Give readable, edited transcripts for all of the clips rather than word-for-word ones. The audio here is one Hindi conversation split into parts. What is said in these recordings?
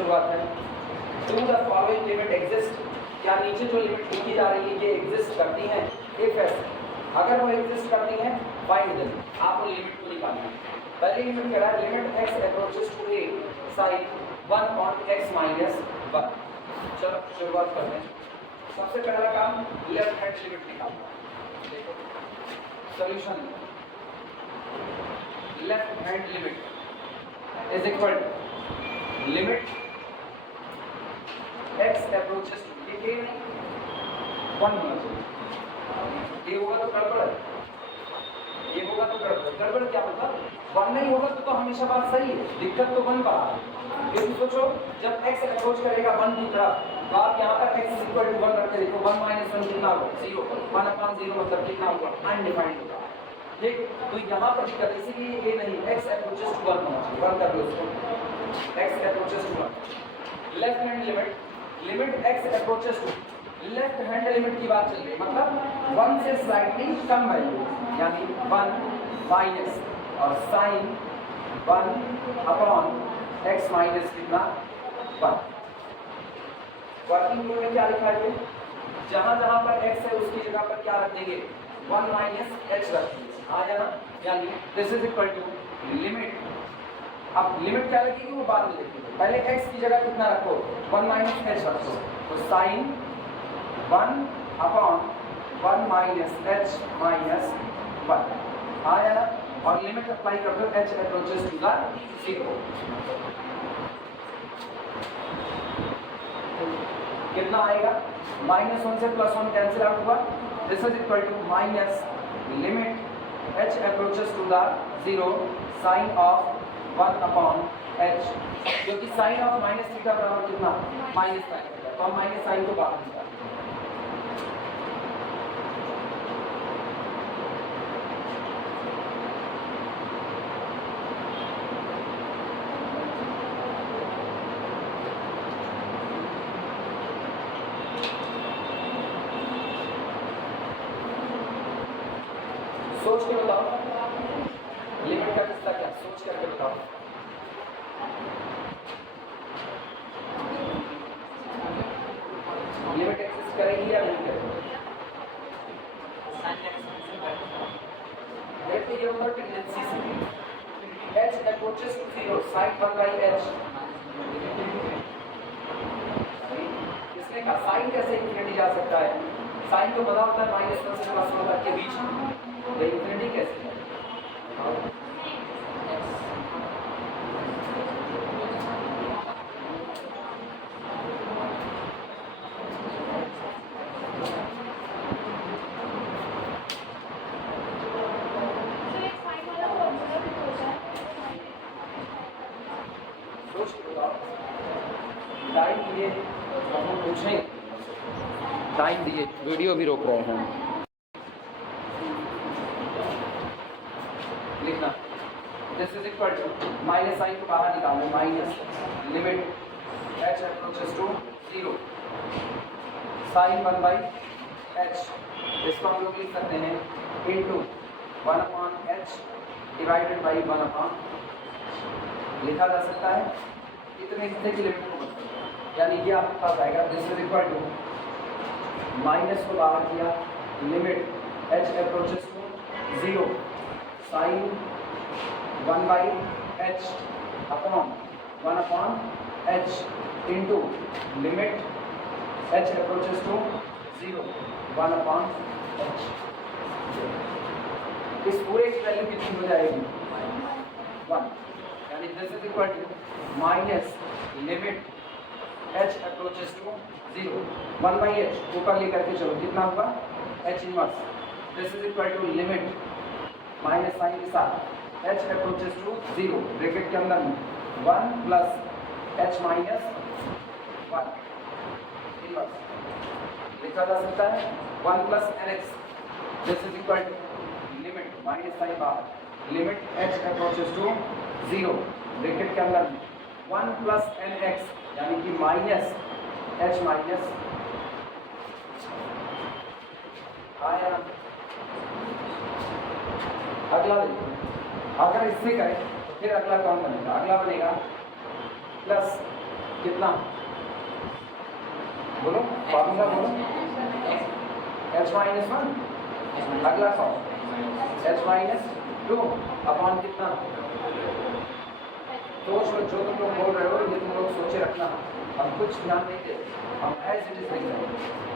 शुरुआत है। Do the following limit exist, क्या नीचे जो लिमिट लिखी जा रही है ये एग्जिस्ट करती हैं? इफ एस, अगर वो एग्जिस्ट करती हैं फाइंड देम, आप उन लिमिट को निकालना है। पहली लिमिट कह रहा है limit x approaches to a sine 1 on x minus 1। चलो शुरुआत करते हैं। सबसे पहला काम लेफ्ट हैंड लिमिट निकालना। देखो solution, left hand limit is equal to limit x approaches to, ये नहीं 1 होना चाहिए, ये होगा तो गड़बड़ है, ये होगा तो गड़बड़। गड़बड़ क्या मतलब 1 नहीं होगा तो हमेशा बात सही है, दिक्कत तो 1 पर आ रही है। क्योंकि सोचो जब x अप्रोच करेगा 1 की तरफ तो आप यहाँ पर x इक्वल टू 1 रख के देखो, 1 माइनस 1 कितना होगा? 0। 1 अपॉन 0 मतलब कितना होगा? अनडिफाइंड होगा। ठीक, तो यहाँ पर दिक्कत इसीलिए ये नहीं, x अप्रोचेस टू 1 होना चाहिए। 1 कर लो इसको, x approaches to 1। Left hand limit, limit x approaches to, left hand limit की बात चल रही है, मतलब 1 से स्लाइटली कम वैल्यू, यानी 1 माइनस और साइन 1 अपॉन x माइनस कितना? 1। वर्किंग रूल में क्या लिखा है? जहां जहां पर x है उसकी जगह पर क्या रख देंगे? 1 माइनस h रख देंगे, आया ना? यानी this is equal to limit, अब लिमिट क्या लगेगी वो बाद में देखेंगे, पहले x की जगह कितना रखो? 1 माइनस h रखो, तो sine 1 upon 1 minus h minus 1, आया ना? और लिमिट अप्लाई कर दो h अप्रोचेस टू द 0। कितना आएगा? -1 से +1 कैंसिल आउट हुआ, this is equal to minus limit h approaches to the 0 sine of 1 upon h, क्योंकि साइन ऑफ माइनस थीटा बराबर कितना? माइनस साइन, तो हम माइनस साइन को बाहर निकालेंगे। सोच के बताओ लिमिट का किस्सा क्या, सोच करके बताओ। लिमिट एक्सिस्ट करेगी या नहीं करेगी? देखिए ये होगा टेंडेंसी से h approaches to 0 sin 1 by h, इसने कहा साइन कैसे इन्फिनिटी जा सकता है? साइन तो पता होता है -1 से +1 तक के बीच में, तो इन्फिनिटी कैसे? सोच के बताओ। टाइम दिए हम पूछें, टाइम दिए, वीडियो भी रोक रहे हैं। लिखना this is equal to minus sine को बाहर निकालो, minus limit h approaches to 0 sine 1 by h, इसको हम लोग लिख सकते हैं into 1 upon h divided by 1 upon, लिखा जा सकता है इतने हिस्से की लिमिट को, यानी ये आपके पास आएगा this is equal to minus को बाहर किया, limit h approaches to 0 sine 1 by h upon 1 upon h into limit h approaches to 0 1 upon h। इस पूरे की वैल्यू कितनी हो जाएगी? 1, यानी this is equal to minus limit h approaches to 0 1 by h, ऊपर लेकर के चलो, कितना होगा? h inverse, this is equal to limit minus sine के साथ h अप्रोचेस टू 0 ब्रैकेट के अंदर में 1 प्लस h माइनस 1 इनवर्स, लिखा जा सकता है 1 plus nx, this is equal to limit minus sine बाहर, limit h approaches to 0 bracket के अंदर में 1 प्लस nx, यानी कि माइनस h माइनस, आया ना? अगला देखिए, अगर इससे करें तो फिर अगला कौन बनेगा? अगला बनेगा प्लस कितना बोलो, फार्मूला बोलो। h माइनस 1, अगला सॉ h माइनस 2 अपॉन कितना। सोच लो जो तुम लोग बोल रहे हो ये तुम लोग सोचे रखना, हम कुछ ध्यान नहीं देते, हम एज इट इज लिख रहे हैं।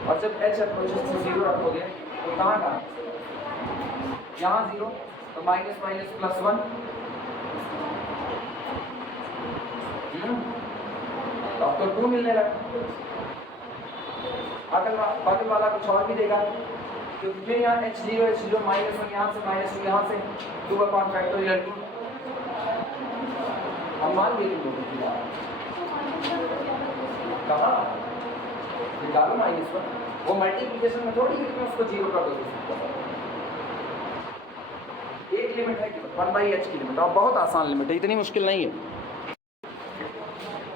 और जब h अप्रोचेस टू 0 रखोगे तो कहाँ का, यहाँ 0 तो माइनस माइनस प्लस 1, तो अब तो 2 मिलने लगा। बगल वाला कुछ और भी देगा, क्योंकि फिर यहाँ h0 माइनस 1 यहाँ से माइनस 2 यहाँ से 2 अपॉन फैक्टोरियल 2। हम मान लिए कहाँ निकालो माइनस 1, वो मल्टीप्लिकेशन में थोड़ी कि उसको 0 कर दो। एक लिमिट है 1/h की लिमिट, और बहुत आसान लिमिट है, इतनी मुश्किल नहीं है।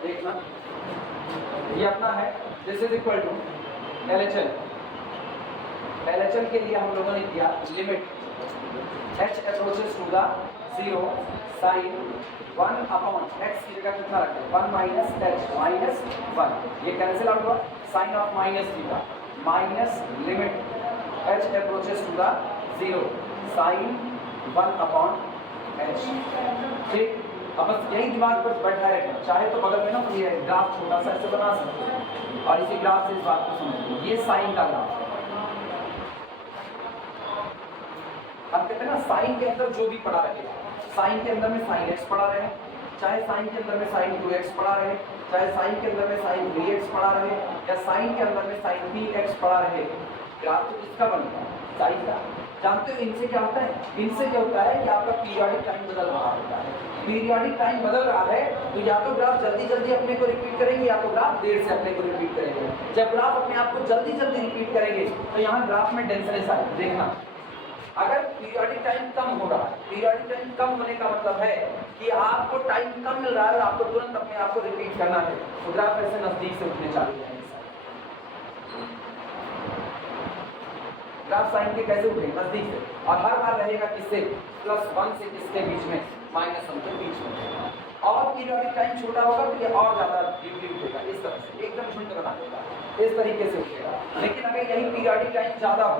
देखना ये अपना है, this is equal to LHL। LHL के लिए हम लोगों ने किया limit h approaches to the 0 sine 1 upon x की जगह कितना रखें 1 माइनस h माइनस 1, ये कैंसिल आउट हुआ, sine of minus theta minus limit h approaches to the 0 sine 1 upon h। ठीक, अब बस यही दिमाग पर बैठा रखना, चाहे तो बगल में ना ये ग्राफ छोटा सा ऐसे बना सकते हैं, और इसी ग्राफ से इस बात को समझिए, ये साइन का ग्राफ है। अब कहते हैं ना साइन के अंदर जो भी पड़ा रहे, साइन के अंदर में साइन x पड़ा रहे, चाहे साइन के अंदर में साइन 2x पड़ा रहे, चाहे साइन के अंदर में साइन 3x पड़ा रहे, या साइन के अंदर में साइन 3x पड़ा रहे, ग्राफ तो किसका बनता है, साइन का। जानते हो इनसे क्या होता है, इनसे क्या होता है कि आपका पीरियोडिक टाइम बदल रहा होता है। पीरियोडिक टाइम बदल रहा है तो या तो ग्राफ जल्दी जल्दी अपने को रिपीट करेंगे, या तो ग्राफ देर से अपने को रिपीट करेंगे। जब ग्राफ अपने आप को जल्दी जल्दी रिपीट करेंगे तो यहाँ ग्राफ में डेंसनेस आए। देखना, अगर पीरियोडिक टाइम कम हो रहा है, पीरियोडिक टाइम कम होने का मतलब है कि आपको टाइम कम मिल रहा है और आपको तुरंत अपने आप को रिपीट करना है, तो ग्राफ ऐसे नजदीक से उठने चालू जाएंगे। ग्राफ साइन के कैसे उठेंगे, नजदीक से, और हर बार रहेगा किससे, +1 से किसके बीच में, -1 के बीच में। और पीरियोडिक टाइम छोटा होगा तो ये और ज्यादा डीपली उठेगा, इस तरह से एकदम झुंड बना देगा, इस तरीके से उठेगा। लेकिन अगर यही पीरियोडिक टाइम ज्यादा हो,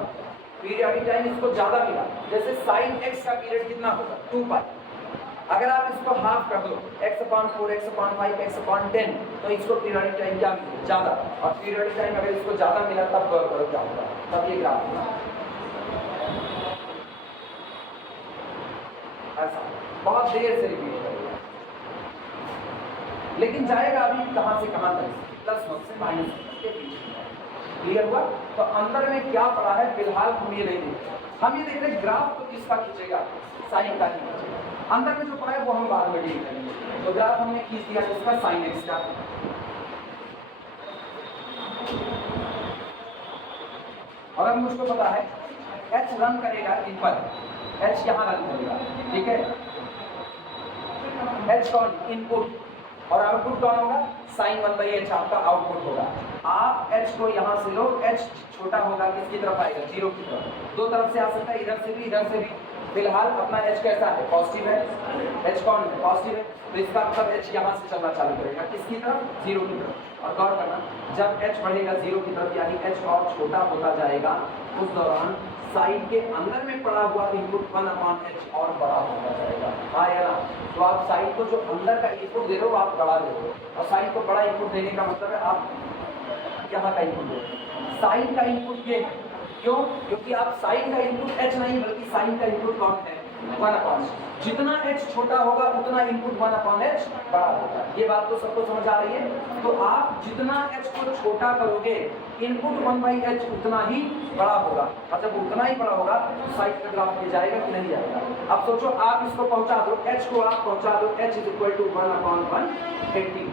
पीरियोडिक टाइम इसको ज्यादा मिला, जैसे साइन x का पीरियड कितना होगा 2π, अगर आप इसको हाफ कर दो x/4 x/5 x/10, तो इसको पीरियोडिक टाइम क्या मिलेगा, ज्यादा। और पीरियोडिक टाइम अगर इसको ज्यादा मिला तब गौर करो क्या होगा, तब ये ग्राफ होगा ऐसा, बहुत देर से रिपीट करेगा, लेकिन जाएगा अभी कहां से कहां तक, +1 से -1 के बीच में। क्लियर हुआ? तो अंदर में क्या पड़ा है फिलहाल हम ये नहीं देख रहे, हम ये देख रहे ग्राफ तो किसका खींचेगा, साइन का ही खींचेगा। अंदर में जो पड़ा है वो हम बाद में डील करेंगे। तो ग्राफ हमने खींच दिया किसका, साइन x का। और अब मुझको पता है h रन करेगा इन पर, h यहाँ रन करेगा, ठीक है। h कौन, इनपुट, और आउटपुट कौन होगा, साइन 1/h आपका आउटपुट होगा। आप h को यहाँ से लो, h छोटा होगा किसकी तरफ आएगा, 0 की तरफ। दो तरफ से आ सकता है, इधर से भी इधर से भी। फिलहाल अपना h कैसा है, पॉजिटिव है, h कौन है, पॉजिटिव है, तो इसका मतलब h यहाँ से चलना चालू करेगा किसकी तरफ, 0 की तरफ। और गौर करना, जब h बढ़ेगा 0 की तरफ यानी h और छोटा होता जाएगा, उस दौरान साइन के अंदर में पड़ा हुआ इनपुट 1/h और बड़ा होता जाएगा, हाँ या ना। तो आप साइन को जो अंदर का इनपुट दे रहे हो आप बड़ा दे रहे हो, और साइन को बड़ा इनपुट देने का मतलब है आप यहाँ का इनपुट दे रहे हो। साइन का इनपुट ये है, क्यों, क्योंकि आप साइन का इनपुट h नहीं बल्कि साइन का इनपुट कौन है, 1/h। जितना h छोटा होगा उतना इनपुट 1/h बड़ा होगा। ये बात तो सबको समझ आ रही है। तो आप जितना h को छोटा करोगे इनपुट 1/h उतना ही बड़ा होगा, और जब उतना ही बड़ा होगा तो साइन का ग्राफ ये जाएगा कि नहीं जाएगा। अब सोचो आप इसको पहुंचा दो, h को आप पहुंचा दो, h = 1/180।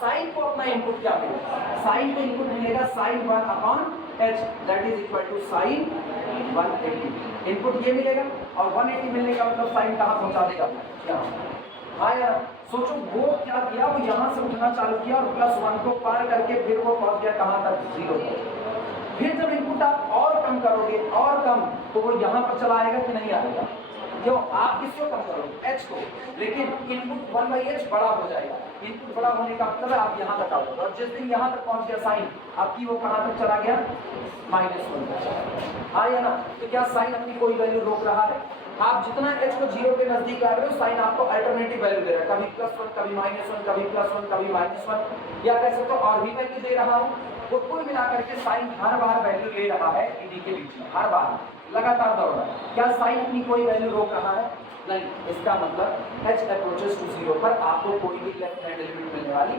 साइन को अपना इनपुट क्या मिलेगा, साइन को इनपुट मिलेगा sin 1/h, that is equal to sin 180। Input ये मिलेगा, और 180 मिलने का मतलब साइन कहाँ पहुंचा देगा, हाँ यार। सोचो वो क्या किया, वो यहाँ से उठना चालू किया और +1 को पार करके फिर वो पहुंच गया कहाँ तक, 0 तक। फिर जब इनपुट आप और कम करोगे और कम, तो वो यहाँ पर चला आएगा कि नहीं आएगा, क्यों? आप किसको कम करोगे? h को, लेकिन इनपुट 1/h बड़ा हो जाएगा। इनपुट बड़ा होने का मतलब है आप यहाँ तक आओगे, और जिस दिन यहाँ तक पहुँच गया साइन आपकी, वो कहाँ तक चला गया? -1 तक चला गया। हाँ या ना? तो क्या साइन अपनी कोई वैल्यू रोक रहा है? आप जितना h को 0 के नजदीक आ रहे हो, साइन आपको अल्टरनेटिव वैल्यू दे रहा है, कभी +1, कभी -1, कभी +1, कभी -1, या कह सकते हो और भी वैल्यू दे रहा हूँ। तो कुल मिलाकर के साइन हर बार वैल्यू ले रहा है ईडी के बीच में, हर बार लगातार दौड़ रहा है। क्या साइन अपनी कोई वैल्यू रोक रहा है? नहीं। इसका मतलब h अप्रोचेस टू 0 पर आपको कोई भी लेफ्ट हैंड लिमिट मिलने वाली,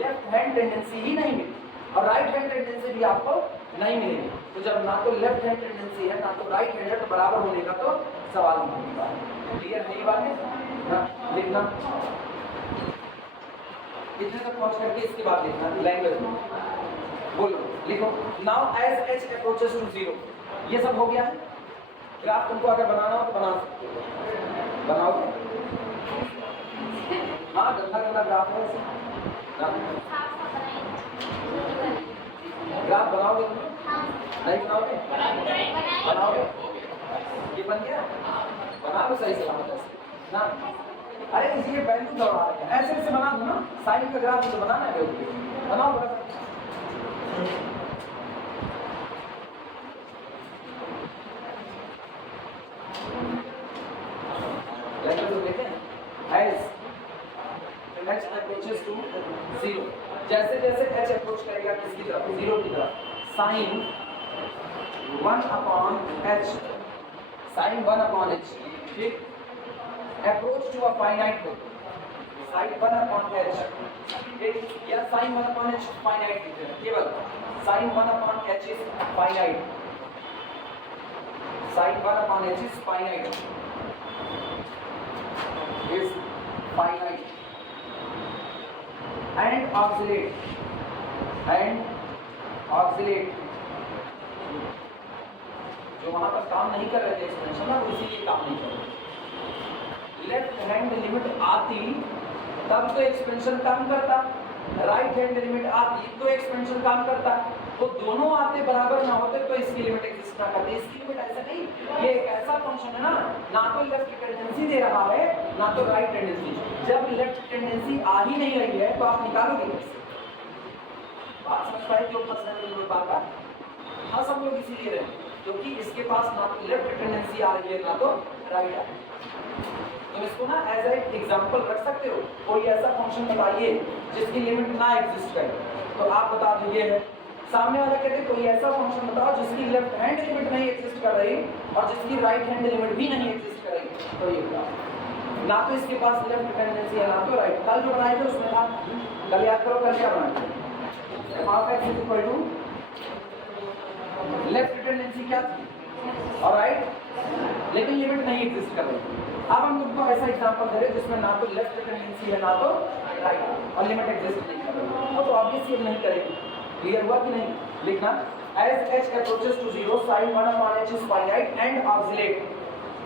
लेफ्ट हैंड टेंडेंसी ही नहीं मिली, और राइट हैंड टेंडेंसी भी आपको नहीं मिलेगी। तो जब ना तो लेफ्ट हैंड टेंडेंसी है ना तो राइट हैंड है, तो बराबर होने का तो सवाल नहीं होगा। क्लियर है ये बात? लिखना इतने तक पहुंच करके इसके बाद लिखना लैंग्वेज में, बोलो, लिखो। Now as h approaches to 0, ये सब हो गया है। ग्राफ तुमको अगर बनाना हो तो बना सकते हो, बनाओगे? हाँ, गंदा गंदा ग्राफ है ऐसे, ग्राफ बनाओगे? नहीं बनाओगे? बनाओगे? ये बन गया, बना लो सही सलामत ऐसे ना। अरे इसलिए वैल्यू दौड़ा रहे हैं, ऐसे ऐसे बना दो ना, साइन का ग्राफ तो बनाना है, बनाओ बड़ा। h approaches to 0, जैसे जैसे h अप्रोच करेगा किसकी तरफ? 0 की तरफ, साइन 1/h, साइन 1/h, ठीक, अप्रोच टू अ फाइनाइट हो, साइन 1/h, ठीक, या साइन 1/h फाइनाइट लिखते हैं, केवल sine 1/h is finite, sine 1/h is finite, is finite and oscillate, जो वहां पर काम नहीं कर रहे थे एक्सपेंशन ना, वो इसीलिए काम नहीं कर रहे। लेफ्ट हैंड लिमिट आती तब तो एक्सपेंशन काम करता, राइट हैंड लिमिट आती तो एक्सपेंशन काम करता, तो दोनों आते बराबर ना होते तो इसकी लिमिट एग्जिस्ट ना करती। इसकी लिमिट ऐसा नहीं, ये एक ऐसा फंक्शन है ना तो लेफ्ट टेंडेंसी दे रहा है ना तो राइट टेंडेंसी। जब लेफ्ट टेंडेंसी आ ही नहीं रही है तो आप निकालोगे कैसे? बात समझ पाए जो फंस रहे बात का? हाँ, सब लोग इसीलिए रहे क्योंकि इसके पास ना तो लेफ्ट टेंडेंसी आ रही है ना तो राइट आ रही है। तो इसको ना एज ए एग्जांपल रख सकते हो, कोई ऐसा फंक्शन बताइए जिसकी लिमिट ना एग्जिस्ट करे, तो आप बता दीजिए है। सामने वाला कहते कोई ऐसा फंक्शन बताओ जिसकी लेफ्ट हैंड लिमिट नहीं एग्जिस्ट कर रही और जिसकी राइट हैंड लिमिट भी नहीं एग्जिस्ट कर रही, तो ये बताओ। ना तो इसके पास लेफ्ट टेंडेंसी है ना तो राइट। कल जो बनाए थे उसमें था, कल याद करो कल क्या बनाए थे? f(x) equal to left tendency क्या थी और राइट, लेकिन लिमिट नहीं एग्जिस्ट कर रही। अब हम तुमको ऐसा एग्जांपल दे रहे हैं जिसमें ना तो लेफ्ट टेंडेंसी है ना तो राइट और लिमिट एग्जिस्ट नहीं कर रही, तो ऑब्वियसली नहीं करेगी। क्लियर हुआ कि नहीं? लिखना as h approaches to 0 sin 1/h is finite and oscillate,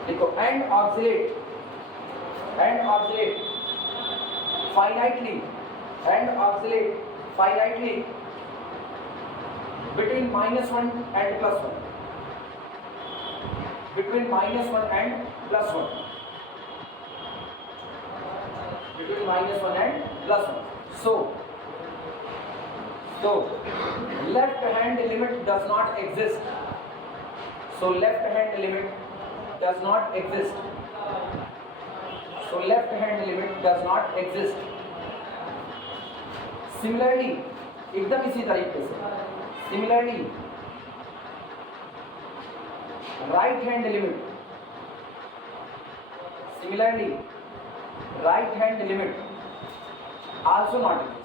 देखो and oscillate finitely and oscillate finitely between -1 and +1, between -1 and +1, between -1 and +1. So left hand limit does not exist. So left hand limit does not exist. So left hand limit does not exist. Similarly, एकदम इसी तरीके से, similarly right hand limit, similarly right hand limit also not exist.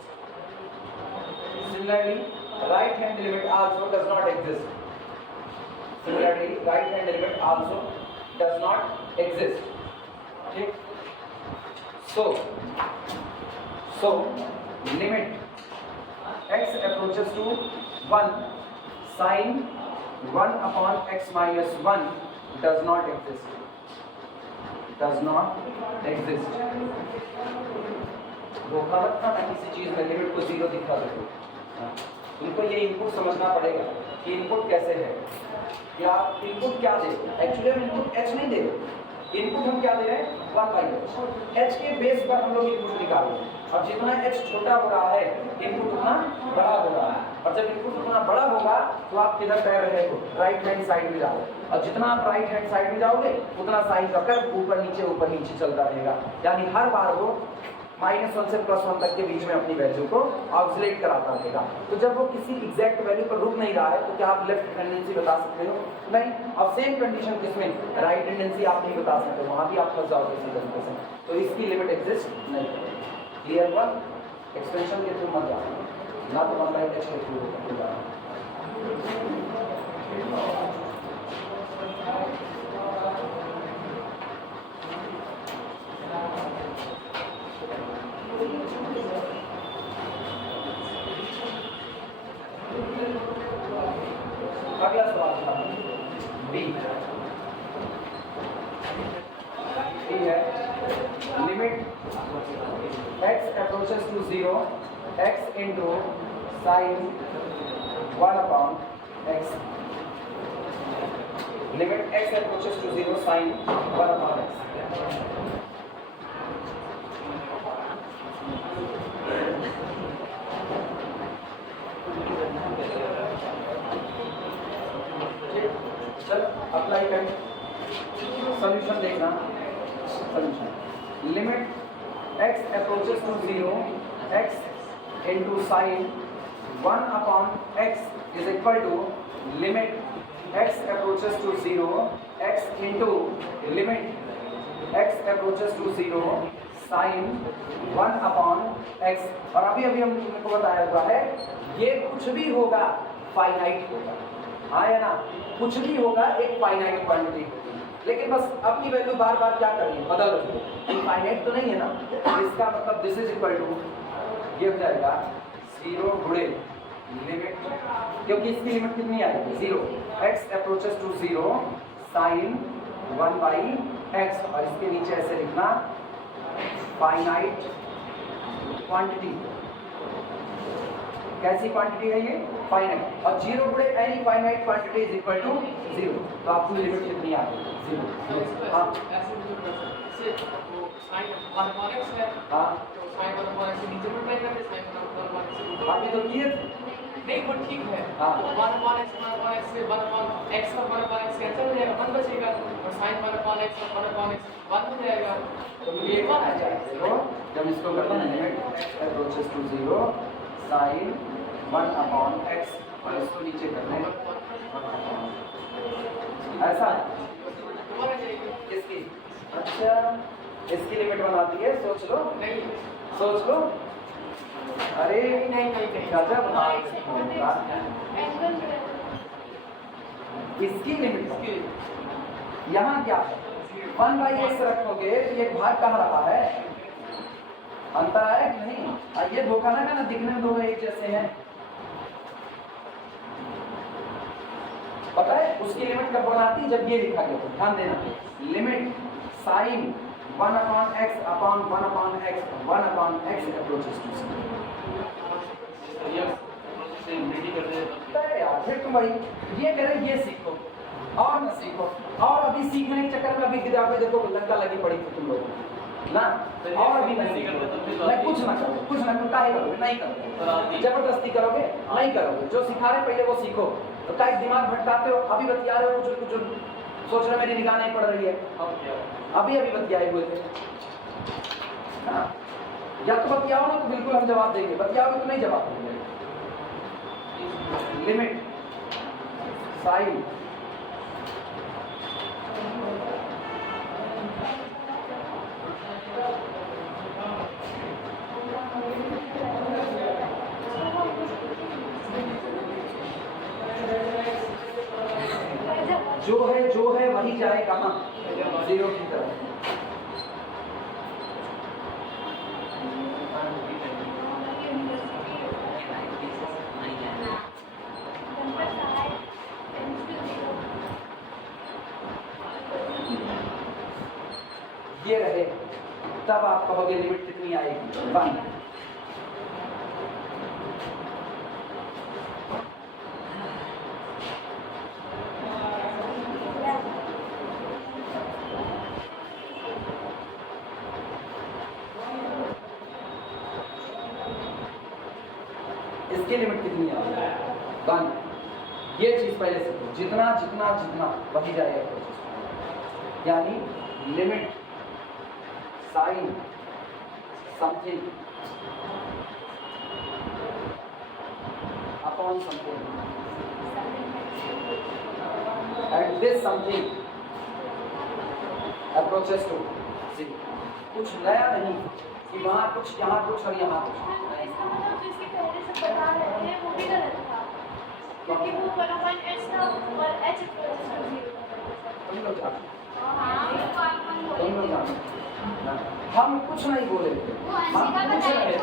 Similarly, right hand limit also does not exist. Similarly, right hand limit also does not exist. Okay? So limit x approaches to 1 sin 1/x minus 1 does not exist. Does not exist. धोखा मत खाना किसी चीज में लिमिट को 0 दिखा दो। तुमको ये इनपुट समझना पड़ेगा कि इनपुट कैसे है, या इनपुट क्या दे। एक्चुअली हम इनपुट h नहीं दे रहे, इनपुट हम क्या दे रहे हैं 1/h। h के बेस पर हम लोग इनपुट निकाल रहे हैं और जितना h छोटा हो रहा है इनपुट उतना बड़ा हो रहा है, और जब इनपुट उतना बड़ा होगा तो आप किधर तैर रहे हो, राइट हैंड साइड में जाओ, और जितना आप राइट हैंड साइड में जाओगे उतना साइन का कर्व ऊपर नीचे चलता रहेगा, यानी हर बार वो -1 से +1 तक के बीच में अपनी वैल्यू को ऑक्सिलेट कराता रहेगा। तो जब वो किसी एग्जैक्ट वैल्यू पर रुक नहीं रहा है तो क्या आप लेफ्ट टेंडेंसी बता सकते हो? नहीं। अब सेम कंडीशन किसमें, राइट टेंडेंसी आप नहीं बता सकते, वहां भी आप फंस जाओगे इसी तरीके से, तो इसकी लिमिट एग्जिस्ट नहीं करेगी। क्लियर हुआ? एक्सटेंशन के थ्रू मत जाओ, ना तो 1/h के थ्रू होगा। अगला सवाल बी है, limit x approaches to 0 x into sin 1/x, limit x approaches to 0 sin 1/x। Apply करें, सॉल्यूशन देखना। Solution limit x approaches to 0 x into sin 1/x is equal to limit x approaches to 0 x into limit x approaches to 0 sin 1/x। और अभी हमको बताया हुआ है ये कुछ भी होगा फाइनाइट होगा, हाँ या ना, कुछ भी होगा एक फाइनाइट क्वांटिटी होगी, लेकिन बस अपनी वैल्यू बार बार क्या करिए, बदल रही है, इनफाइनाइट तो नहीं है ना, इसका मतलब दिस इज इक्वल टू ये हो जाएगा 0 गुणे लिमिट, क्योंकि इसकी लिमिट कितनी आएगी 0, x approaches to 0 sin 1/x, और इसके नीचे ऐसे लिखना फाइनाइट क्वांटिटी। कैसी क्वांटिटी है ये, फाइनाइट, और 0 गुणे any finite quantity is equal to 0, तो आपकी लिमिट कितनी आ गई 0। हाँ अभी तो किए नहीं वो ठीक है, हाँ 1/x से 1/x का 1/x कैंसिल हो जाएगा, 1 बचेगा, और sin 1/x का 1/x 1 हो जाएगा, तो ये आ जाएगा जब इसको करते हैं limit x approaches to 0 sin 1/x, और इसको नीचे करते हैं ऐसा इसकी, अच्छा इसकी लिमिट बनाती है, सोच लो, नहीं सोच लो, अरे नहीं गजब इसकी लिमिट यहाँ क्या है 1/x रखोगे तो ये भाग कहाँ रहा है, अंतर आया कि नहीं, और ये धोखा ना करना, दिखने में दोनों एक जैसे हैं, पता है उसकी लिमिट कब बनाती, जब ये लिखा गया, ध्यान देना, limit sin 1/x upon 1/x 1/x approaches to 0। फिर तुम भाई ये करें, ये सीखो और न सीखो, और अभी सीखने के चक्कर में अभी किताबें देखो लंका लगी पड़ी थी तुम लोगों ना, और अभी नहीं कुछ ना करो, काहे करोगे, नहीं करोगे, जबरदस्ती करोगे, नहीं करोगे, जो सिखा रहे पहले वो सीखो, तो क्या दिमाग भटकाते हो, अभी बतिया रहे हो कुछ सोच रहे मेरी निगाह नहीं पड़ रही है, अभी बतियाए हुए थे, हाँ या तो बतियाओ ना तो बिल्कुल हम जवाब देंगे, बतियाओगे तो नहीं जवाब देंगे। लिमिट साइन जो है वही जाए कहाँ, 0 की तरफ। ये रहे तब आप कहोगे लिमिट कितनी आएगी 1। इसकी लिमिट कितनी है 1। ये चीज पहले से तो जितना जितना जितना वही जाएगा, यानी limit sine something upon something and this something approaches to 0। कुछ नया नहीं कि वहाँ कुछ यहाँ कुछ और यहाँ कुछ। इसका मतलब जो इसके पहले से बता रहे थे वो भी गलत था, क्योंकि वो 1/h था और h इक्वल्स टू 0 तुम लोग जानो, हाँ तुम लोग जानो, हम कुछ नहीं बोले थे, हम पूछ रहे थे।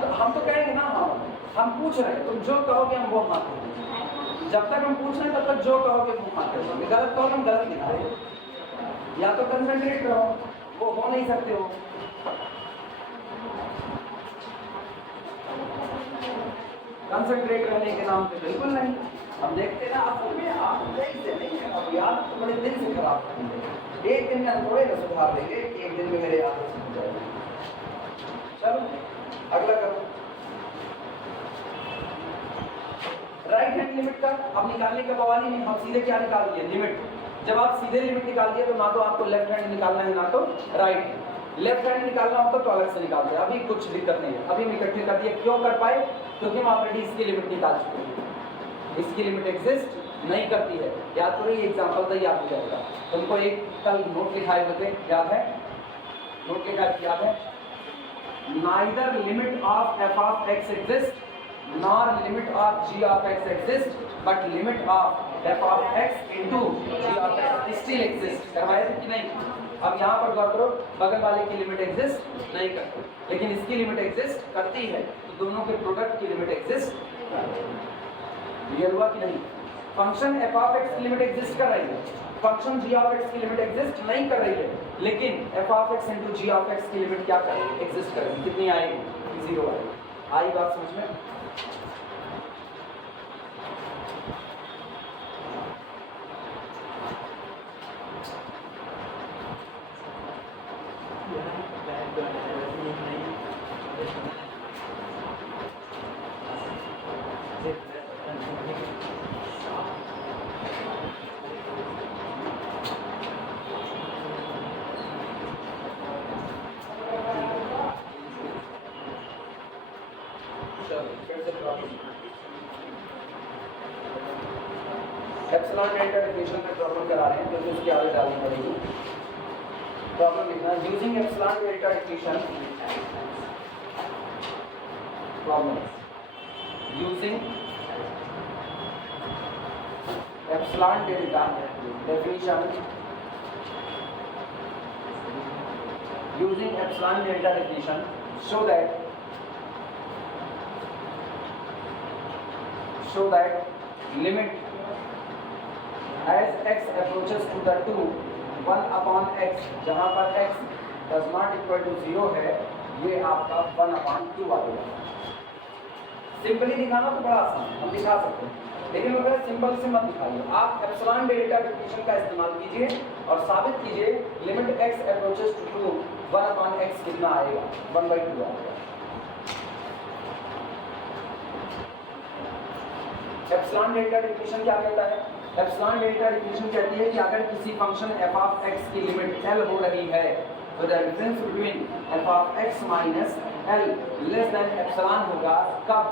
तो हम तो कहेंगे ना हाँ, हम पूछ रहे हैं, तुम जो कहोगे हम वो हाँ कहेंगे। जब तक हम पूछ रहे हैं तब तक जो कहोगे वो हाँ कहेंगे। गलत कहोगे हम गलत दिखाएंगे। या तो कंसंट्रेट करो, वो हो नहीं सकते हो। कंसंट्रेट रहने के नाम पे बिल्कुल नहीं। हम देखते ना असल में आप से नहीं है, अब याद तो बड़े दिन से खराब करेंगे। एक दिन में हम थोड़े ना सुधार देंगे कि एक दिन में मेरे याद से हो जाएगा। चलो अगला करो। राइट हैंड लिमिट का अब निकालने का बवाल ही नहीं, हम सीधे क्या निकाल दिए लिमिट। जब आप सीधे लिमिट निकाल दिए तो ना तो आपको लेफ्ट हैंड निकालना है ना तो राइट हैंड। लेफ्ट हैंड निकालना होता तो अलग से निकालते हैं, अभी कुछ दिक्कत नहीं है, अभी हम इकट्ठे कर दिए। क्यों कर पाए? क्योंकि हम ऑलरेडी इसकी लिमिट निकाल चुके हैं। इसकी लिमिट एग्जिस्ट नहीं करती है। याद करो, ये एग्जांपल तो याद हो जाएगा तुमको। एक कल नोट लिखाए होते, याद है? नोट लिखाए याद है? Neither limit of f of x exists nor limit of g of x exists, but limit of f of x into g of x still exists। करवाए थे कि नहीं? अब यहाँ पर गौर करो, बगल वाले की लिमिट एग्जिस्ट नहीं करती, लेकिन इसकी लिमिट एग्जिस्ट करती है। तो दोनों के प्रोडक्ट की लिमिट एग्जिस्ट क्लियर हुआ कि नहीं? फंक्शन f of x की लिमिट एग्जिस्ट कर रही है, फंक्शन g of x की लिमिट एग्जिस्ट नहीं कर रही है, लेकिन f of x into g of x की लिमिट क्या कर रही है? एग्जिस्ट कर रही है। कितनी आएगी? 0 आएगी। आई बात समझ में? एप्सिलॉन डेल्टा इक्वेशन में प्रॉब्लम करा रहे हैं, क्योंकि उसकी आगे डालनी पड़ेगी। प्रॉब्लम लिखना using epsilon delta equation. Problem using epsilon delta definition, using epsilon delta definition show that limit as x approaches to the 2 1 upon x, जहाँ पर x does not equal to 0 है, ये आपका 1 upon 2 आ गया। सिंपली दिखाना तो बड़ा आसान, हम दिखा सकते हैं, लेकिन अगर सिंपल से मत दिखाइए। आप एप्सिलॉन डेल्टा डेफिनेशन का इस्तेमाल कीजिए और साबित कीजिए limit x approaches to 2 1 upon x कितना आएगा? 1/2 आएगा। एप्सिलॉन डेल्टा डेफिनेशन क्या कहता है? एप्सिलॉन डेल्टा डेफिनेशन कहती है कि अगर किसी फंक्शन f of x की लिमिट L हो रही है तो the difference between f of x minus L less than epsilon होगा। कब?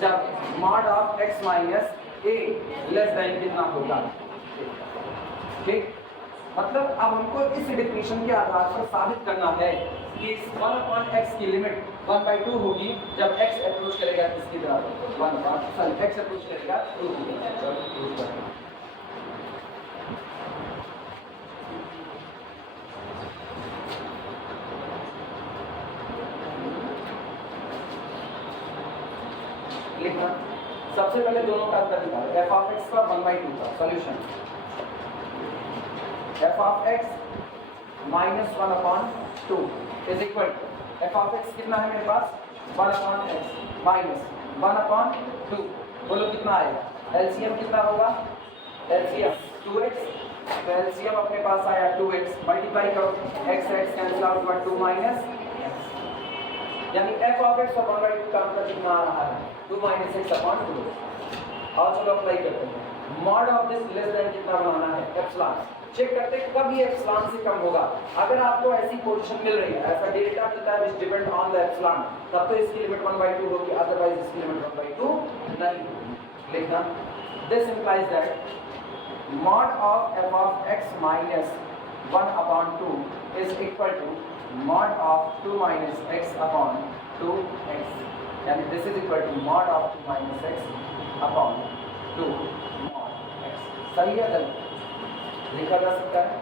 जब mod of x minus a less than कितना होगा? ठीक, मतलब अब हमको इस डेफिनेशन के आधार पर साबित करना है कि 1 upon x की लिमिट 1/2 होगी जब x अप्रोच करेगा किसकी तरफ? 1 upon x अप्रोच करेगा 2 की तरफ। लिखना सबसे पहले दोनों का अंतर निकालो। f of x का 1/2 का solution f of x minus 1 upon 2 is equal to f of x कितना है मेरे पास? 1 upon x minus 1 upon 2। बोलो कितना आएगा? LCM कितना होगा? LCM 2x, तो LCM अपने पास आया 2x, मल्टीप्लाई करो x x कैंसिल आउट हुआ 2 minus यानी f of x upon y 2 का आंसर कितना आ रहा है 2 माइनस x अपॉन 2। और चलो अप्लाई करते हैं। Mod of this less than कितना बनाना है एप्सिलॉन। चेक करते हैं कब ये एप्सिलॉन से कम होगा। अगर आपको ऐसी पोजीशन मिल रही है, ऐसा डेल्टा मिलता है which depend on the epsilon, तब तो इसकी लिमिट 1/2 होगी, अदरवाइज इसकी लिमिट 1/2 नहीं होगी। लिखना this implies that mod of f of x minus 1 upon 2 is equal to mod of 2 minus x upon 2x, यानी this is equal to mod of 2 minus x upon 2 mod x। सही है गलत? लिखा जा सकता है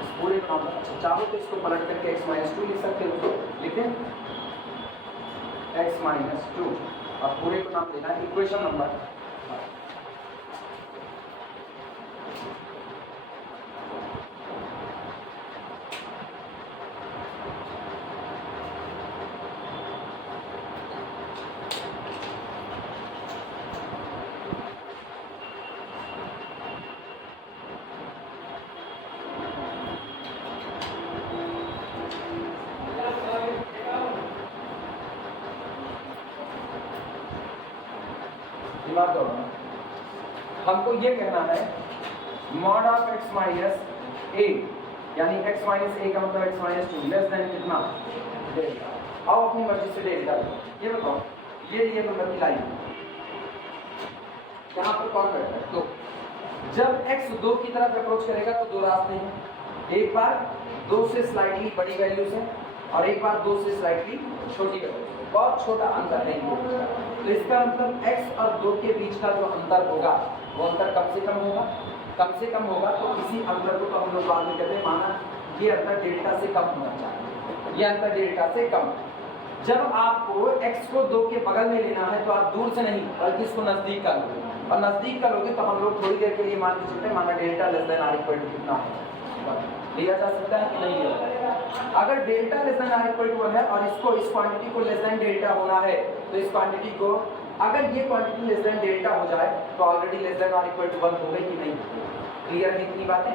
इस पूरे काम का। अच्छा चाहो तो इसको पलट करके x minus 2 लिख सकते हो, लिखें x minus 2 और पूरे को नाम देना है इक्वेशन नंबर। दिमाग दौड़ाना। हमको ये कहना है mod of x minus a, यानी x माइनस a का मतलब x माइनस 2 लेस देन कितना डेल्टा। आओ अपनी मर्जी से डेल्टा लो। ये बताओ ये नंबर की लाइन यहाँ पर कौन बैठा है? तो जब x 2 की तरफ अप्रोच करेगा तो दो रास्ते हैं, एक बार 2 से स्लाइटली बड़ी वैल्यू से और एक बार 2 से स्लाइटली छोटी वैल्यू से। बहुत छोटा अंतर है इनके बीच, तो इसका मतलब x और 2 के बीच का जो अंतर होगा वो अंतर कम से कम होगा। कम से कम होगा तो इसी अंतर को हम लोग बाद में कहते हैं माना ये अंतर डेल्टा से कम होना चाहिए, ये अंतर डेल्टा से कम। जब आपको x को 2 के बगल में लेना है तो आप दूर से नहीं बल्कि इसको नजदीक कर लोगे, और नजदीक करोगे तो हम लोग थोड़ी देर के लिए मान के चलते हैं माना delta less than or equal to कितना है लिया जा सकता है कि नहीं लिया। अगर delta less than or equal to 1 है और इसको इस क्वांटिटी को लेस देन डेल्टा होना है तो इस क्वांटिटी को अगर ये क्वांटिटी लेस देन डेल्टा हो जाए तो already less than or equal to 1 हो गई कि नहीं। क्लियर है इतनी बातें?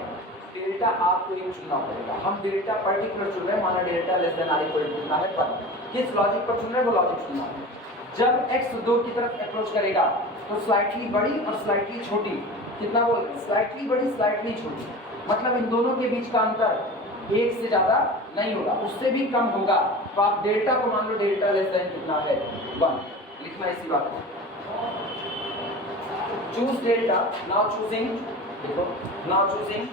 डेल्टा आपको ये चुनना पड़ेगा। हम डेल्टा पर्टिकुलर चुन रहे हैं, माना delta less than or equal to कितना है 1। किस लॉजिक पर चुन रहे हैं वो लॉजिक चुनना है। जब x 2 की तरफ अप्रोच करेगा तो स्लाइटली बड़ी और स्लाइटली छोटी, कितना बोल रहे हैं? स्लाइटली बड़ी स्लाइटली छोटी, मतलब इन दोनों के बीच का अंतर 1 से ज़्यादा नहीं होगा, उससे भी कम होगा। तो आप डेल्टा को मान लो डेल्टा लेस देन कितना है 1, लिखना इसी बात को। चूज डेल्टा, नाउ चूजिंग, देखो now choosing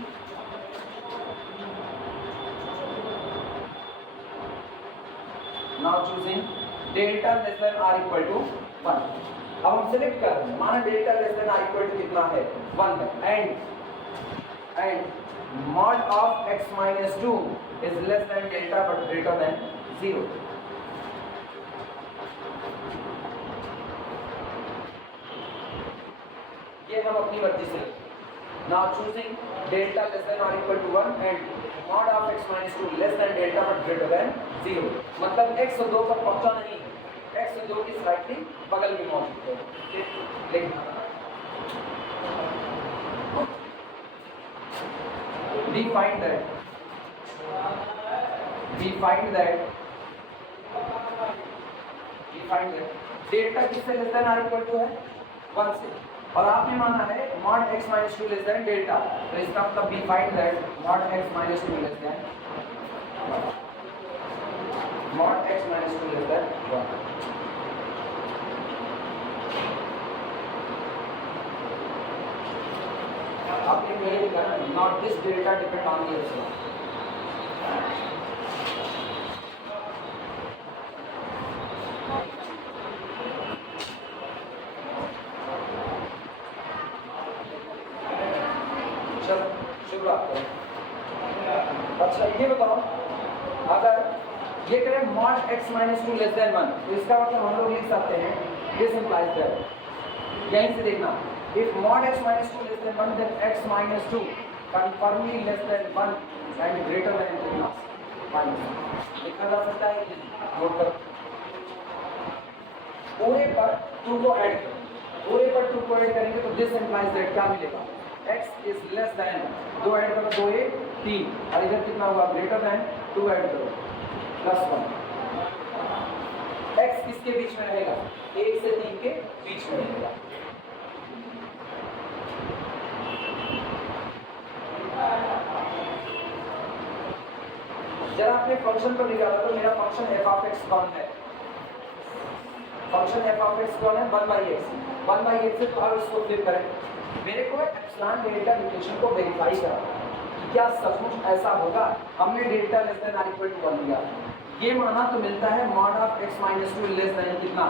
delta less than or equal to 1। अब हम सिलेक्ट कर रहे हैं, माना delta less than or equal to कितना है 1 है, and mod of x minus 2 is less than delta but greater than 0। ये हम अपनी मर्जी से now choosing delta less than or equal to 1 and mod of x minus 2 less than delta but greater than 0। मतलब x 2 पर पहुंचा नहीं, x 2 की स्लाइटली बगल में मौजूद है। लिखना we find that डेल्टा किससे less than or equal to है 1 से, और आपने माना है mod x minus 2 less then delta, तो इसका मतलब we find that mod x minus 2 less than mod x minus 2 less than 1। आपने पहले लिखा ना not this delta depend on the epsilon. चलो शुरुआत करें। अच्छा ये बताओ अगर ये करें mod x minus 2 less than 1 तो इसका मतलब हम लोग लिख सकते हैं दिस इंप्लाइज दैट, यहीं से देखना if mod x minus 2 less than 1 then x minus 2 confirmly less than 1 and greater than minus लिखा जा सकता है। नोट करो पूरे पर 2 को ऐड करो, पूरे पर 2 को ऐड करेंगे तो दिस इंप्लाइज दैट क्या मिलेगा x is less than 2 add करो 2 3 और इधर कितना होगा ग्रेटर देन 2 ऐड करो +1 x किसके बीच में रहेगा? 1 से 3 के बीच में रहेगा। जरा आपने फंक्शन को निकाला तो मेरा फंक्शन f ऑफ x कौन है? फंक्शन f ऑफ x कौन है? 1/x। 1/x से तो अब इसको फ्लिप करें। मेरे को एप्सिलॉन डेल्टा इक्वेशन को वेरीफाई करना कि क्या सचमुच ऐसा होगा। हमने delta less than or equal to 1 लिया, ये माना तो मिलता है mod of x minus 2 less than कितना?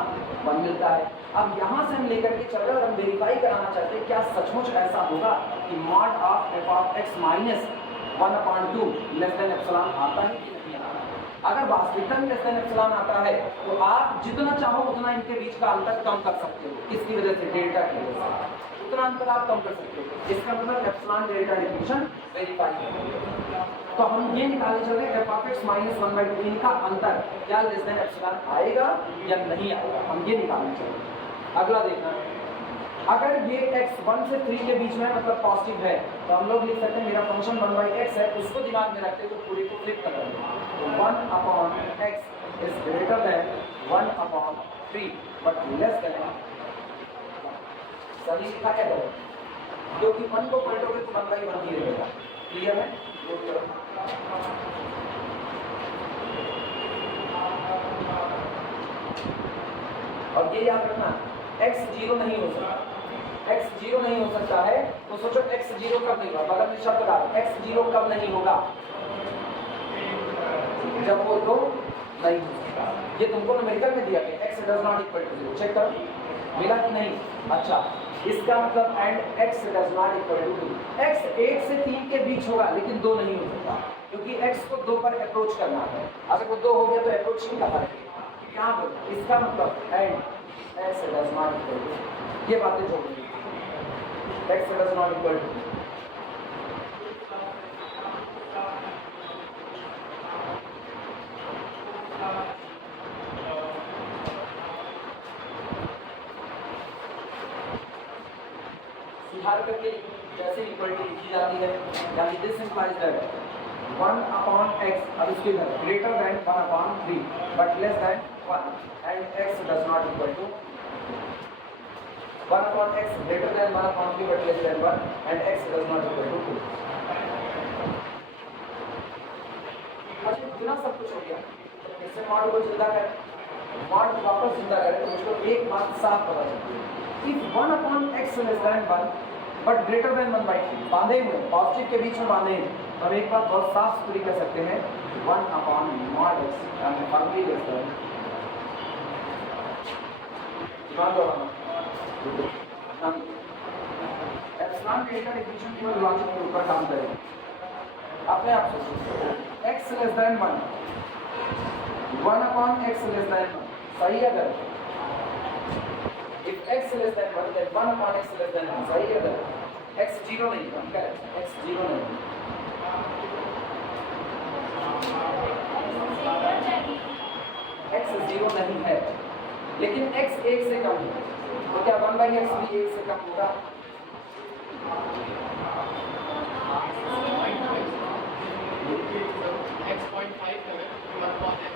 1 मिलता है। अब यहाँ से हम लेकर के चल रहे हैं और हम वेरीफाई कराना चाहते हैं क्या सचमुच ऐसा होगा कि mod of f of x minus 1/2 less than epsilon आता है कि नहीं आता। अगर वास्तविकता में लेस देन एप्सिलॉन आता है तो आप जितना चाहो उतना इनके बीच का अंतर कम कर सकते हो। किसकी वजह से? डेल्टा की वजह से उतना अंतर आप कम कर सकते हो। इसका मतलब एप्सिलॉन डेल्टा डिफिनेशन वेरीफाई है। तो हम ये निकालने चल रहे हैं f ऑफ x माइनस 1/2 इनका अंतर क्या लेस देन एप्सिलॉन आएगा या नहीं आएगा, हम ये निकालने चल रहे हैं। अगला देखना, अगर ये x 1 से 3 के बीच में मतलब पॉजिटिव है तो हम लोग लिख सकते हैं मेरा फंक्शन 1/x है, उसको दिमाग में रखते हुए पूरी को फ्लिप कर देंगे। तो 1/x is greater than 1/3 but less then. सही लिखा क्या करें? क्योंकि 1 को पलटोगे तो 1/1 ही रहेगा। क्लियर है? और ये याद रखना x 0 नहीं हो सकता। x 0 नहीं हो सकता है तो सोचो x 0 कब नहीं होगा? बगल में शब्द डालो, x 0 कब नहीं होगा? जब वो तो नहीं हो सकता। ये तुमको न्यूमेरिकल में दिया गया x does not equal to 0। Check करो मिला कि नहीं? अच्छा, इसका मतलब and x does not equal to 2। x 1 से 3 के बीच होगा लेकिन 2 नहीं हो सकता क्योंकि x को 2 पर अप्रोच करना है। अगर वो 2 हो गया तो अप्रोच नहीं कर पाएंगे। यहाँ पर इसका मतलब and x does not equal to, ये बातें जोड़ ली। x does not equal to सुधार करके जैसे इक्वलिटी लिखी जाती है, यानी दिस इंप्लाइज दैट 1/x अब इसके greater than 1/3 but less than 1 and x does not equal to 1/x greater than 1/3 but less than 1 and x does not equal to 2। अच्छा, इतना सब कुछ हो गया, इससे मॉड को जिंदा करें, मॉड वापस जिंदा करें तो मुझको एक बात साफ पता चलती है। If 1/x less than 1 but greater than 1/3 बांधे हुए पॉजिटिव के बीच में बांधे हैं तो हम एक बात बहुत साफ सुथरी कह सकते हैं 1/x यानी Fermi less than epsilon delta equation केवल लॉजिक के ऊपर काम करेगा। अपने आप से x less than 1 1/x less than 1 सही है? अगर if x less than 1 then 1/x less than 1 सही है? अगर x 0 नहीं है, करेक्ट, x 0 नहीं है, x 0 नहीं है लेकिन x 1 से कम है तो क्या 1/x भी 1 से कम होगा? x 0.5 है 1/x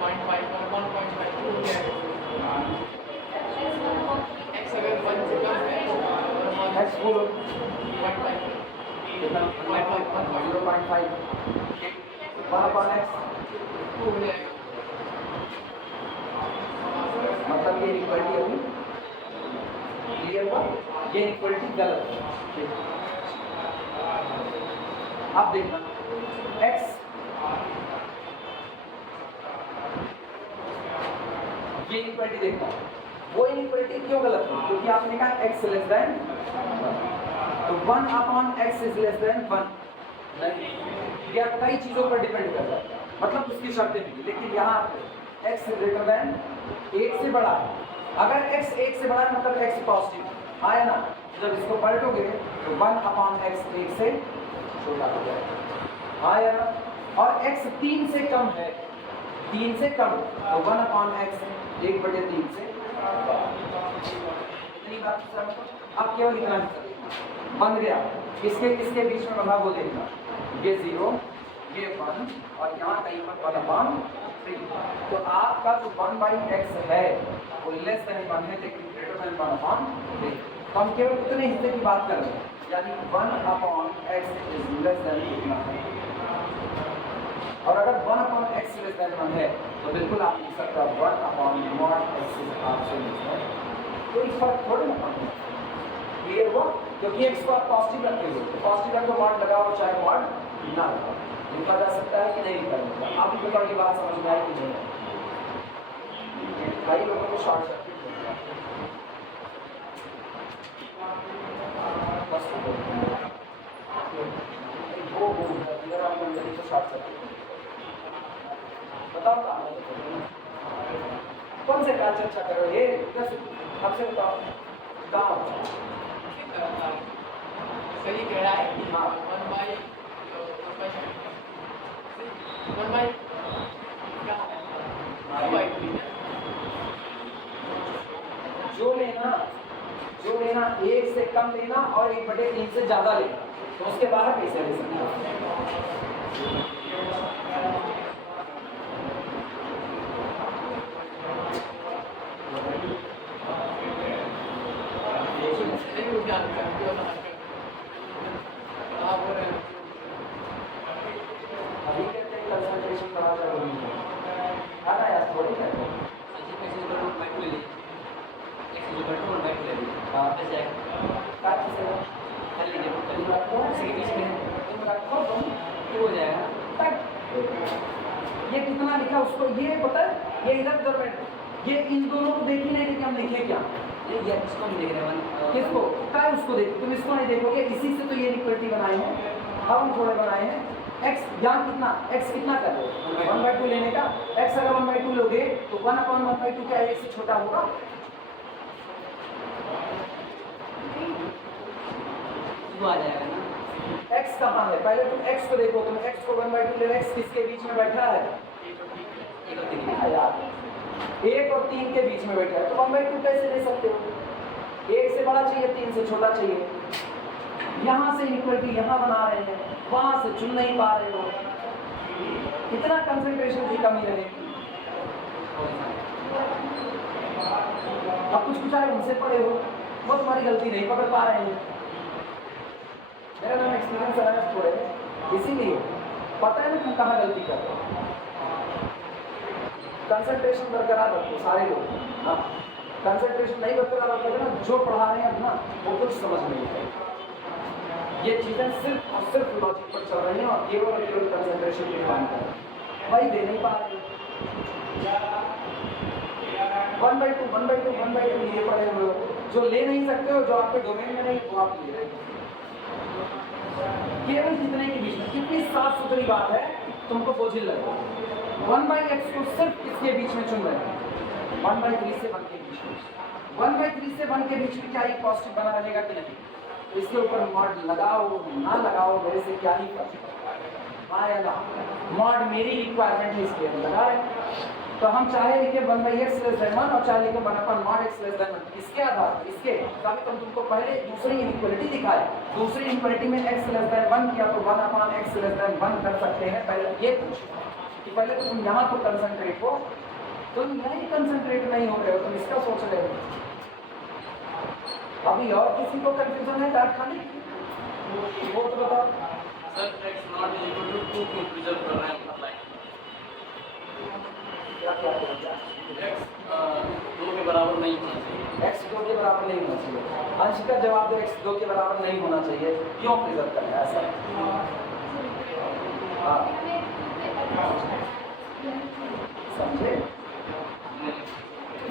0.5 1.5 x अगर 1 से कम है x बोलो 0.5 कितना? 0.5 1/x 2 हो जाएगा। मतलब ये इक्वलिटी अभी क्लियर हुआ? ये इक्वलिटी गलत है। अब देखना x ये इक्वलिटी देखना, वो इक्वलिटी क्यों गलत है? क्योंकि आपने कहा x लेस देन तो 1/x इज लेस देन 1 नहीं, यह कई चीजों पर डिपेंड करता है, मतलब उसकी शर्तें भी। लेकिन यहाँ x ग्रेटर देन 1 से बड़ा है, अगर x 1 से बड़ा है मतलब x पॉजिटिव आया ना, जब इसको पलटोगे तो 1/x 1 से छोटा हो जाएगा आया ना, और x 3 से कम है, 3 से कम तो 1/x 1/3 से इतनी बात समझो। अब केवल इतना बन गया, किसके किसके बीच में बंधा वो देखना, ये 0 ये 1 और यहाँ कहीं पर 1/3 तो आपका जो 1/x है वो लेस देन 1 है लेकिन ग्रेटर देन 1/3। तो हम केवल उतने हिस्से की बात कर रहे हैं, यानी 1/x इज लेस देन इतना है। और अगर 1/x लेस देन 1 है तो बिल्कुल आप लिख सकते हो 1/x इज आपसे लेस देन। कोई फर्क थोड़ी ना पड़ता है, क्लियर हुआ? क्योंकि x को आप पॉजिटिव रखे हो, तो पॉजिटिव रखो मॉड लगाओ चाहे मॉड ना लगाओ, लिखा जा सकता है कि नहीं लिखा जा सकता। आप बताओ ये बात समझ में आई कि नहीं? कई लोगों को शॉर्ट सर्किट हो गया बस वो शॉर्ट सर्किट बताओ कौन से काल चर्चा करो ये हमसे बताओ कहाँ सही कह रहा है कि हाँ। 1/2 जो लेना 1 से कम लेना और 1/3 से ज्यादा लेना, तो उसके बाहर कैसे ले सकते हो? अभी कहते हैं कंसंट्रेशन बड़ा जरूरी है ना यार, थोड़ी कहते हैं। हाँ क्या चीज़ है? तुम रखो तुम हो जाएगा। ये कितना लिखा उसको ये पता है, ये इधर उधर बैठ, ये इन दोनों को देख ही नहीं कि हम लिखे क्या। ये इसको हम देख रहे हैं किसको? क्या है उसको देखो, तुम इसको नहीं देखोगे। इसी से तो ये इक्वलिटी बनाए हैं, अब हम थोड़े बनाए हैं। x यहाँ कितना, x कितना कर लो 1/2 लेने का। x अगर 1/2 लोगे तो 1/1/2 क्या 1 से छोटा होगा? वो आ जाएगा ना। x कहाँ है? पहले तुम x को देखो, तुम x को 1/2 ले रहे, x किसके बीच में बैठा है? यार 1 और 3 के बीच में बैठा है, तो 1/2 कैसे ले सकते हो? 1 से बड़ा चाहिए, 3 से छोटा चाहिए। यहाँ से इक्वलिटी यहाँ बना रहे हैं, वहां से चुन नहीं पा रहे हो, कितना कंसंट्रेशन की कमी रहेगी। अब कुछ आए उनसे पढ़े हो, वो तुम्हारी गलती नहीं पकड़ पा रहे हैं। मेरा नाम एक्सपीरियंस है थोड़े, इसीलिए पता है ना तुम कहाँ गलती कर रहे हो। कंसंट्रेशन बरकरार रखो सारे लोग। हाँ, कंसंट्रेशन नहीं बरकरार रखोगे ना, जो पढ़ा रहे हैं ना वो कुछ समझ नहीं है। ये चीज़ें सिर्फ और सिर्फ लॉजिक पर चल रही हैं और केवल कंसंट्रेशन की बात कर रहे हैं, वही दे नहीं पा रहे। 1/2 ये पढ़े हुए हो, जो ले नहीं सकते हो, जो आपके डोमेन में नहीं, वो आप ले रहे हो। केवल कितने के बीच में, कितनी साफ सुथरी बात है, तुमको बोझिल लगे। 1/x को सिर्फ किसके बीच में चुन रहे हैं? 1/3 से 1 के बीच में। 1/3 से 1 के बीच में क्या एक पॉजिटिव बना रहेगा कि नहीं? तो इसके ऊपर मॉड लगाओ ना लगाओ मेरे से क्या ही फर्क आया ना। मॉड मेरी रिक्वायरमेंट है इसलिए लगाए। तो हम चाहे लिखे 1/x लेस देन 1 और चाहे लिखे 1/x लेस देन 1, इसके आधार इसके तभी तुमको पहले दूसरी इनइक्वालिटी दिखाए। दूसरी इनइक्वालिटी में x लेस देन 1 किया तो 1/x लेस देन 1 कर सकते हैं। पहले ये पूछो कि पहले तुम यहाँ तो कंसंट्रेट हो, तुम यही कंसंट्रेट नहीं हो रहे हो, तुम इसका सोच रहे हो। अभी और किसी को कंफ्यूजन है डार्ट खाने की? वो तो बताओ। Sir x not equal to 2 को रिजर्व कर रहे हैं अप्लाई। क्या x 2 के बराबर नहीं होना चाहिए। x 2 के बराबर नहीं होना चाहिए। अंश का जवाब दो, x 2 के बराबर नहीं होना चाहिए। क्यों प्रिजर्व करना है ऐसा? हाँ समझे?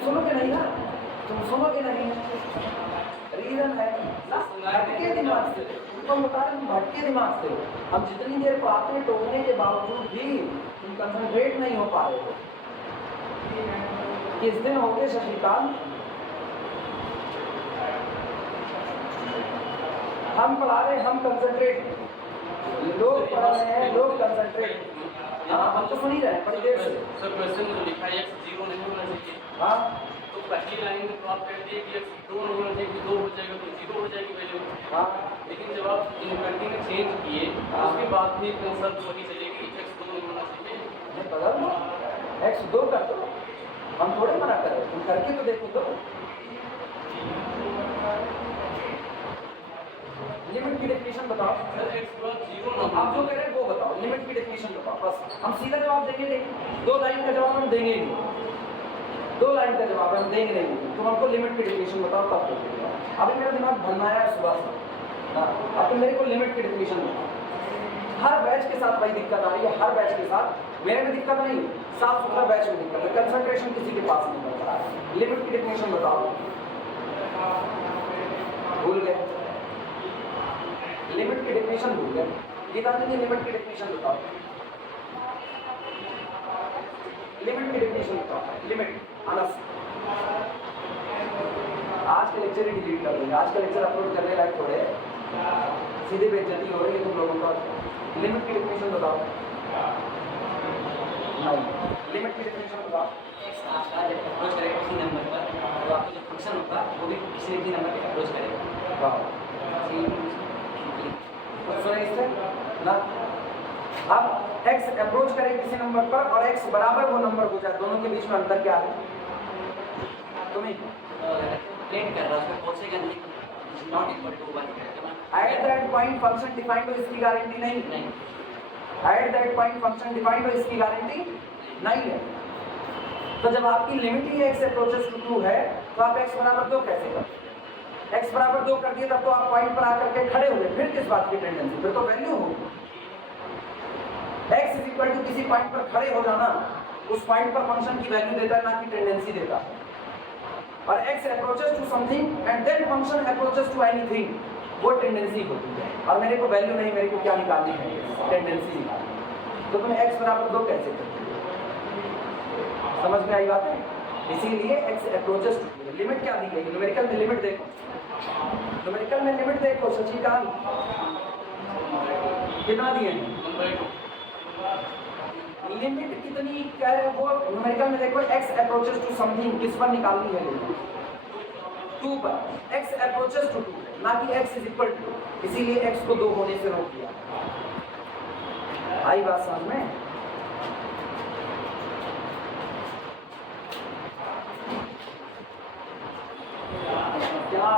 सुनोगे नहीं ना, तुम सुनोगे नहीं। रीजन है भटके दिमाग से, तुमको बता रहे तुम भटके दिमाग से। हम जितनी देर पढ़ाते हैं टोकने के बावजूद भी तुम कंसंट्रेट नहीं हो पा रहे हो। किस दिन हो गए शशिकांत? हम पढ़ा रहे, हम कंसंट्रेट, लोग पढ़ रहे हैं, लोग कंसंट्रेट। हाँ हम तो सुन ही रहे हैं बड़ी देर से। सर क्वेश्चन में जो लिखा है x 0 नहीं होना चाहिए। हाँ तो पहली लाइन में तो आप कहते हैं कि x 2 नहीं होना चाहिए, 2 हो जाएगा तो 0 हो जाएगी वैल्यू। हाँ लेकिन जब आप इनइक्वालिटी में चेंज किए उसके बाद भी कंसेप्ट वही चलेगी, x 2 नहीं होना चाहिए। बदल x 2 कर दो, हम थोड़े मना कर रहे, तुम करके तो देखो तो। लिमिट की डेफिनेशन बताओ। आप जो कह रहे हैं वो बताओ, लिमिट की डेफिनेशन बताओ बस। हम सीधा जवाब देंगे नहीं, 2 लाइन का जवाब हम देंगे ही नहीं, 2 लाइन का जवाब हम देंगे नहीं। तुम हमको लिमिट की डेफिनेशन बताओ तब देखो। अभी मेरा दिमाग भरमाया है सुबह से, अब तुम मेरे को लिमिट की डेफिनेशन बताओ। हर बैच के साथ भाई दिक्कत आ रही है, हर बैच के साथ। मेरे में दिक्कत नहीं, साफ सुथरा बैच में दिक्कत है, कंसंट्रेशन किसी के पास नहीं बन रहा है। लिमिट की डेफिनेशन बताओ। भूल गए, लिमिट की डेफिनेशन भूल गए। गीतांजलि जी लिमिट की डेफिनेशन बताओ, लिमिट की डेफिनेशन बताओ। लिमिट अनस, आज का लेक्चर ही डिलीट कर देंगे, आज का लेक्चर अपलोड करने लायक थोड़े, सीधे बेइज्जती हो रही है तुम लोगों का। लिमिट की डेफिनेशन बताओ। नहीं, लिमिट की डेफिनेशन बताओ। आपका जब अप्रोच करेगा किसी नंबर पर तो आपका जो फंक्शन होगा वो भी किसी न किसी नंबर पे अप्रोच करेगा। सुना इससे ना, अब x अप्रोच करे किसी नंबर पर और x बराबर वो नंबर हो जाए, दोनों के बीच में अंतर क्या है? तुम्हें प्लेन कर रहा है उसमें पहुंचेगा नहीं, not equal to 1 at that point function defined हो, इसकी गारंटी नहीं। At that point function defined हो, इसकी गारंटी नहीं है। तो जब आपकी लिमिट ही x अप्रोचेस टू 2 है तो आप x बराबर 2 कैसे कर? x बराबर 2 कर दिए तब तो आप पॉइंट पर आकर के खड़े हुए, फिर किस बात की टेंडेंसी? फिर तो वैल्यू होगी। x इज इक्वल टू किसी पॉइंट पर खड़े हो जाना, उस पॉइंट पर फंक्शन की वैल्यू देता है, ना कि टेंडेंसी देता है। और x approaches to something and then function approaches to anything, वो टेंडेंसी होती है। और मेरे को वैल्यू नहीं, मेरे को क्या निकालनी है? टेंडेंसी निकालनी। तो तुम x बराबर 2 कैसे करते हो? समझ में आई बात है? इसीलिए x अप्रोचेस टू, लिमिट क्या दी गई? न्यूमेरिकल में लिमिट देखो, न्यूमेरिकल में लिमिट देखो शशिकांत, कितना दिए हैं? लिमिट कितनी क्या है वो न्यूमेरिकल में देखो। x अप्रोचेस टू समथिंग किस पर निकालनी है? लिमिट 2 पर। x अप्रोचेस टू 2, ना कि x इज इक्वल टू, इसीलिए x को 2 होने से रोक दिया। आई बात समझ में? क्या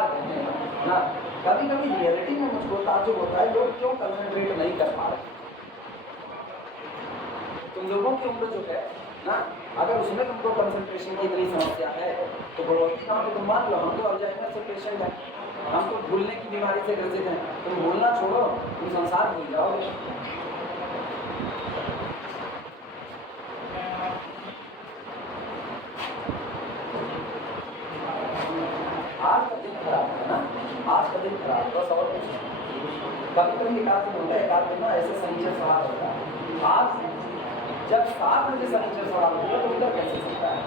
ना, कभी कभी रियलिटी में मुझको ताज्जुब होता है लोग क्यों कंसंट्रेट नहीं कर पा रहे। तुम लोगों की उम्र जो है ना, अगर उसमें तुमको कंसंट्रेशन की इतनी समस्या है तो भगवती कहाँ पे तुम मान लो, हम तो अल्जाइमर से पेशेंट हैं, हम तो भूलने की बीमारी से ग्रसित हैं। तुम भूलना छोड़ो, तुम संसार भूल जाओगे। आज का दिन खराब है ना, आज का दिन खराब, बस और कुछ नहीं। कभी कभी एक आदमी होता है, एक आदमी ना ऐसे सनीचर सवाल होता है। आज जब 7 बजे सनीचर सवाल होता है तो उधर कैसे सकता है?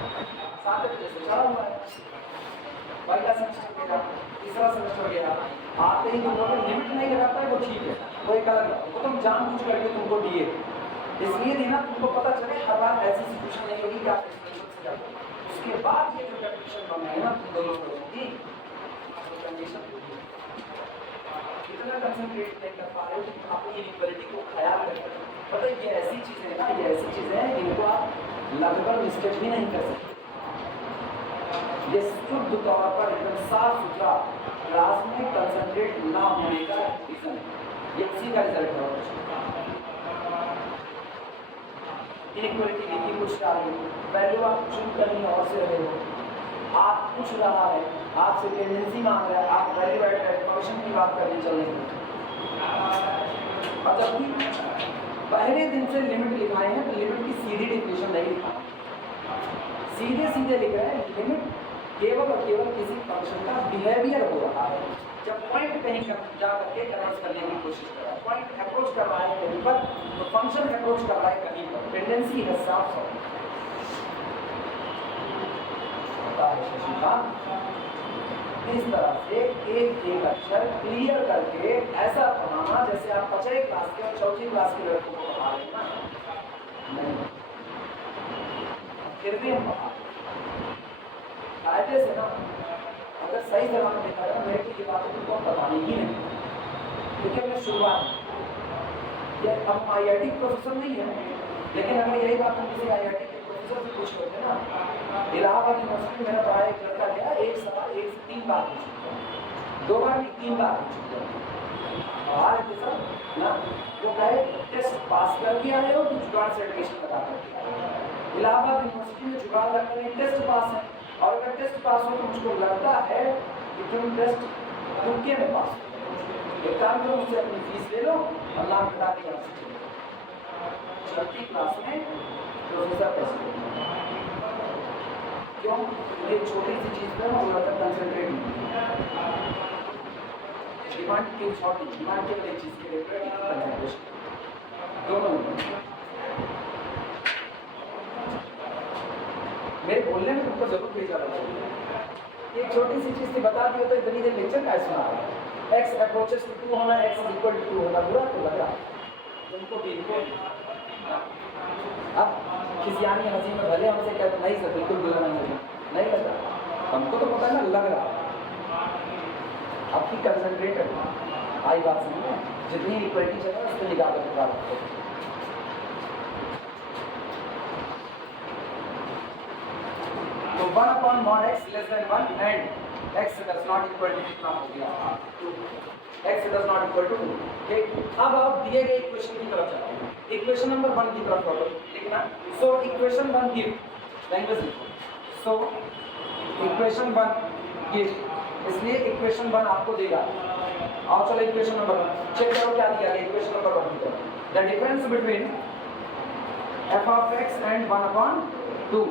7 बजे से चला हुआ है, पहला सेमेस्टर गया, तीसरा सेमेस्टर गया, आते ही तुम लोग लिमिट नहीं लगाता है, वो ठीक है, वो एक अलग है, वो तुम जानबूझ करके तुमको दिए, इसलिए देना तुमको पता चले हर बार ऐसी सिचुएशन नहीं होगी कि आप एक्सपेरिमेंट से जाओ। उसके बाद ये जो कंडीशन बन है ना तुम दोनों लोगों की, कंडीशन इतना कंसंट्रेट नहीं कर पा रहे हो कि अपनी इक्वालिटी को ख्याल करके। पता है ये ऐसी चीजें हैं ना, ये ऐसी चीजें हैं जिनको आप लगभग मिस्टेक भी नहीं कर सकते। ये शुद्ध तौर पर एकदम साफ सुथरा क्लास में कंसंट्रेट ना होने का रीजन है, ये उसी का रिजल्ट है। इनइक्वालिटी लिखी कुछ आ रही है, वैल्यू आप चुन कहीं और से रहे हो, आप पूछ रहा है, आपसे टेंडेंसी मांग रहा है, आप वैल्यू एड फंक्शन की बात करने चल रहे हैं। और जब भी पहले दिन से लिमिट लिखाए हैं तो लिमिट की सीधी डेफिनेशन नहीं लिखा, सीधे सीधे लिख रहे हैं लिमिट केवल और केवल किसी फंक्शन का बिहेवियर हो रहा है। जब पॉइंट कहीं जा करके कन्वर्ट करने की कोशिश कर रहा है, पॉइंट अप्रोच कर रहा है कहीं पर, तो फंक्शन अप्रोच कर रहा है कहीं पर, टेंडेंसी है साफ साफ। इस तरह से एक एक अक्षर क्लियर करके ऐसा पढ़ाना जैसे आप 5वीं क्लास के और 4वीं क्लास के लड़कों को पढ़ा रहे हैं ना, नहीं फिर भी हम कायदे से ना, अगर सही जगह में देखा जाए मेरे को ये बातें तुमको बतानी ही नहीं, क्योंकि हमने शुरुआत ये हम IIT प्रोफेसर नहीं है, लेकिन अगर यही बात हम किसी IIT के प्रोफेसर से ना, इलाहाबाद यूनिवर्सिटी में पढ़ा एक लड़का गया, एक सवाल 1 से 3 बार पूछ लिया, 2 बार नहीं 3 बार पूछ लिया। और सर ना वो कहे टेस्ट पास करके आए हो तो जुगाड़ से एडमिशन लगा करके आए हो। इलाहाबाद यूनिवर्सिटी में जुगाड़ लगने में टेस्ट पास है, और अगर टेस्ट पास हो तो मुझको लगता है कि तुम टेस्ट तुमके में पास हो, एक काम करो मुझसे अपनी फीस ले लो और नाम कटा के यहाँ से चलो। 6वीं क्लास में प्रोफेसर पैसे क्यों? एक छोटी सी चीज़ पर हम लोग कंसंट्रेट नहीं, डिमांड की छोटी डिमांड केवल एक चीज़ के लिए कंसंट्रेशन दोनों मेरे बोलने में तुमको जरूर भेजा लगा। एक छोटी सी चीज़ थी बता दी हो तो इतनी देर लेक्चर का सुना है। x अप्रोचेस टू 2 होना, x इक्वल टू 2 होना, बुरा तो लग रहा तुमको भी इनको। अब किसी आने हंसी में भले हमसे कहते नहीं सर बिल्कुल बुरा नहीं लग रहा, हमको तो पता है ना लग रहा। आपकी कंसंट्रेट है आई बात समझ में, जितनी इक्वलिटी चाहिए उसको निकाल कर निकाल तो 1 upon mod x less than 1 and x does not equal to कितना हो गया 2, x does not equal to 2। ठीक, अब आप दिए गए इक्वेशन की तरफ चलते हैं, इक्वेशन नंबर 1 की तरफ चलो लिखना। सो इक्वेशन 1 गिव लैंग्वेज लिखो, सो इक्वेशन 1 गिव, इसलिए इक्वेशन 1 आपको देगा। आओ चलो इक्वेशन नंबर 1 चेक करो क्या दिया गया इक्वेशन नंबर 1 की तरफ। The difference between f of x and 1 upon 2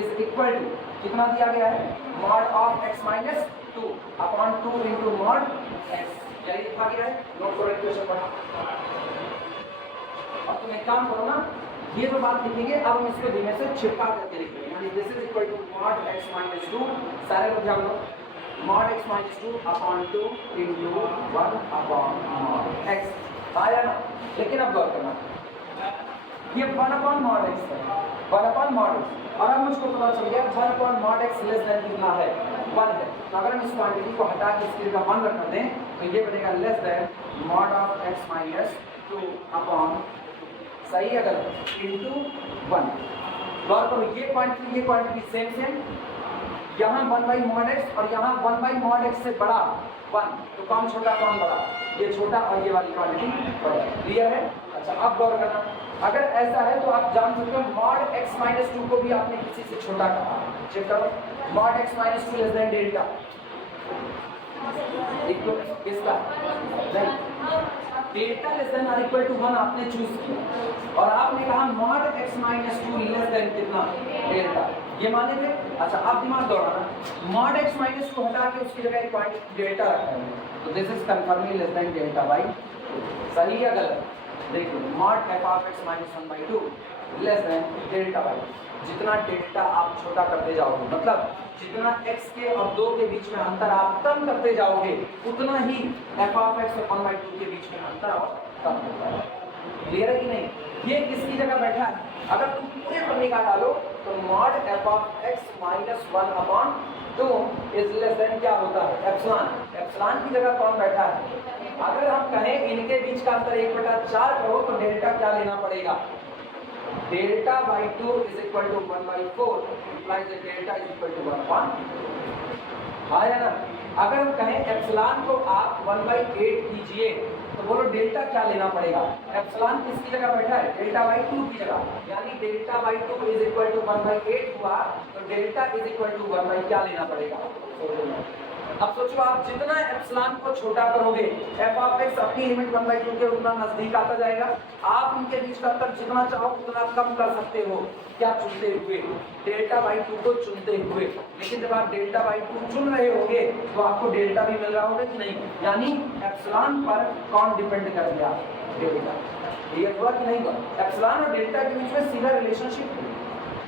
is equal to कितना दिया गया है mod of x minus 2 upon 2 into mod x, यही लिखा गया है। नोट करो इक्वेशन 1। अब तुम एक काम करो ना, ये जो बात लिखेंगे अब हम इसको धीमे से छिपा करके लिखेंगे, यानी this is equal to mod x minus 2, सारे लोग ध्यान दो, mod x minus 2 upon 2 into 1 upon mod x आया ना। लेकिन अब गौर करना, ये 1 upon mod x है, 1 upon mod x, और अब मुझको पता चल गया 1 upon mod x less than कितना है 1 है। तो अगर हम इस क्वांटिटी को हटा के इसकी जगह 1 रख दें तो ये बनेगा less than mod of x minus 2 upon, सही है गलत, इनटू 1। गौर करो ये क्वांटिटी सेम, यहाँ 1 by mod x और यहाँ 1 by mod x से बड़ा 1, तो कौन छोटा कौन बड़ा, ये छोटा और ये वाली क्वांटिटी बड़ा। क्लियर है? अच्छा अब गौर करना, अगर ऐसा है तो आप जान सकते हो mod x minus 2 को भी आपने किसी से छोटा कहा। चेक करो mod x minus 2 less then delta equal किसका, डेल्टा लेस देन और इक्वल टू 1 आपने चूज किया और आपने कहा mod x minus 2 less than कितना डेल्टा, ये माने थे। अच्छा आप दिमाग दौड़ाना, mod x minus 2 हटा के उसकी जगह एक क्वांटिटी डेल्टा रखा है, तो this is कंफर्मली less than delta by, सही या गलत? देखो mod f of x minus 1 by 2 less then delta by, जितना डेल्टा आप छोटा करते जाओगे, मतलब जितना x के और 2 के बीच में अंतर आप कम करते जाओगे उतना ही f of x और 1 by 2 के बीच में अंतर और कम होता है। क्लियर है कि नहीं? ये किसकी जगह बैठा है? अगर तुम पूरे पर निकाल डालो तो mod f of x minus 1 upon 2 is less than क्या होता है एप्सिलॉन, एप्सिलॉन की जगह कौन बैठा है? अगर हम कहें इनके बीच का अंतर 1/4 करो तो डेल्टा क्या लेना पड़ेगा, delta by 2 is equal to 1 by 4 implies that delta is equal to 1 upon, हाँ या ना? अगर हम कहें एप्सिलॉन को आप 1/8 कीजिए तो बोलो डेल्टा क्या लेना पड़ेगा, एप्सिलॉन किसकी जगह बैठा है, डेल्टा बाई 2 की जगह, यानी delta by 2 is equal to 1/8 हुआ तो delta is equal to 1 by क्या लेना पड़ेगा। अब सोचो आप जितना एप्सिलॉन को छोटा करोगे f of x अपनी लिमिट 1/2 के उतना नजदीक आता जाएगा, आप उनके बीच का अंतर जितना चाहो उतना कम कर सकते हो, क्या चुनते हुए, डेल्टा बाई 2 को चुनते हुए। लेकिन जब आप डेल्टा बाई 2 चुन रहे होगे तो आपको डेल्टा भी मिल रहा होगा कि नहीं, यानी एप्सिलॉन पर कौन डिपेंड कर गया, डेल्टा। क्लियर हुआ कि नहीं हुआ? एप्सिलॉन और डेल्टा के बीच में सीधा रिलेशनशिप है,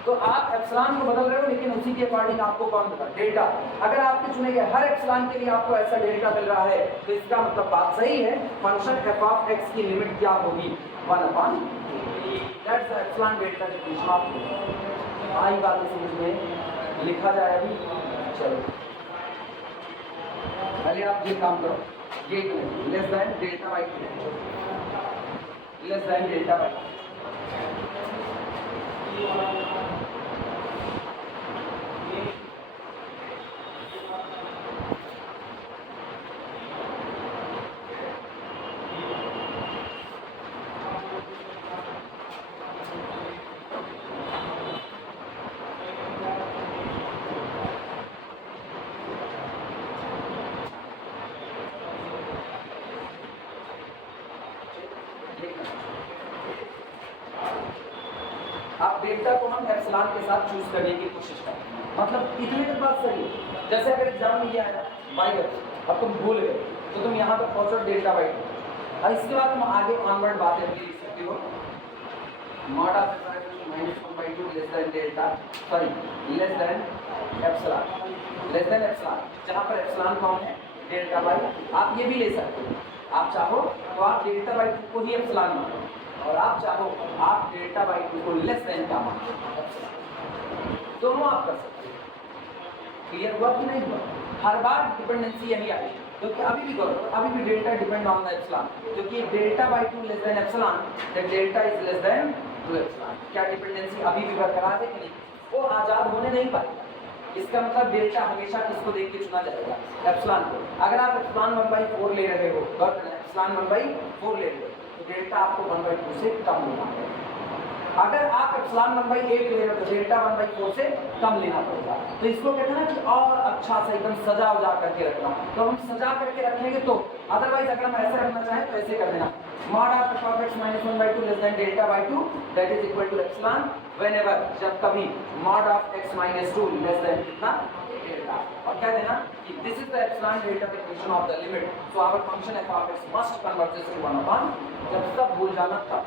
तो आप एप्सिलॉन को बदल रहे हो लेकिन उसी के अकॉर्डिंग आपको कौन मिला, डेल्टा। अगर आपके चुने गए हर एप्सिलॉन के लिए आपको ऐसा डेल्टा मिल रहा है तो इसका मतलब बात सही है, फंक्शन f of x की लिमिट क्या होगी 1 upon, that's the epsilon delta definition of. आई बात समझ में लिखा जाए अभी, चलो पहले आप ये काम करो, ये less than delta by 2, less then delta by delta को हम एप्सिलॉन के साथ चूज करने की कोशिश करें। मतलब इतनी तो बात सही है। जैसे अगर एग्जाम में ये आया बाई अब तुम भूल गए तो तुम यहाँ तक पहुँचो डेल्टा बाई 2 और इसके बाद तुम आगे ऑनवर्ड बातें भी लिख सकते हो। Mod of -1/2 less than delta less than epsilon जहाँ पर एप्सिलॉन कौन है डेल्टा बाई। आप ये भी ले सकते हो, आप चाहो तो आप डेल्टा बाई 2 को ही एप्सिलॉन मानो और आप चाहो आप डेल्टा बाई 2 को लेस देन क्या मानो एप्सिलॉन। दोनों आप कर सकते हो। क्लियर हुआ कि नहीं हुआ? हर बार डिपेंडेंसी यही आई क्योंकि अभी भी करो अभी भी delta depend on the epsilon क्योंकि delta by 2 less than epsilon that delta is less than 2 epsilon. क्या डिपेंडेंसी अभी भी बरकरार है कि नहीं? वो आज़ाद होने नहीं पाएगा। इसका मतलब डेल्टा हमेशा किसको देख के चुना जाएगा एप्सिलॉन को। अगर आप एप्सिलॉन 1/4 ले रहे हो एप्सिलॉन 1/4 ले रहे हो तो डेल्टा आपको 1/2 से कम लेना पड़ेगा। अगर आप एप्सिलॉन 1/8 ले रहे हो तो डेल्टा 1/4 से कम लेना पड़ेगा। तो इसको कहते हैं ना कि और अच्छा से एकदम सजा उजा करके रखना। तो हम सजा करके रखेंगे तो अदरवाइज अगर हम ऐसे रखना चाहें तो ऐसे कर देना mod of f(x -1/2 less than delta by 2 that is equal to epsilon whenever जब कभी mod of x -2 less than कितना डेल्टा। और क्या देना कि this is the epsilon delta definition of the limit so our function f of x must converges to 1/, जब सब भूल जाना तब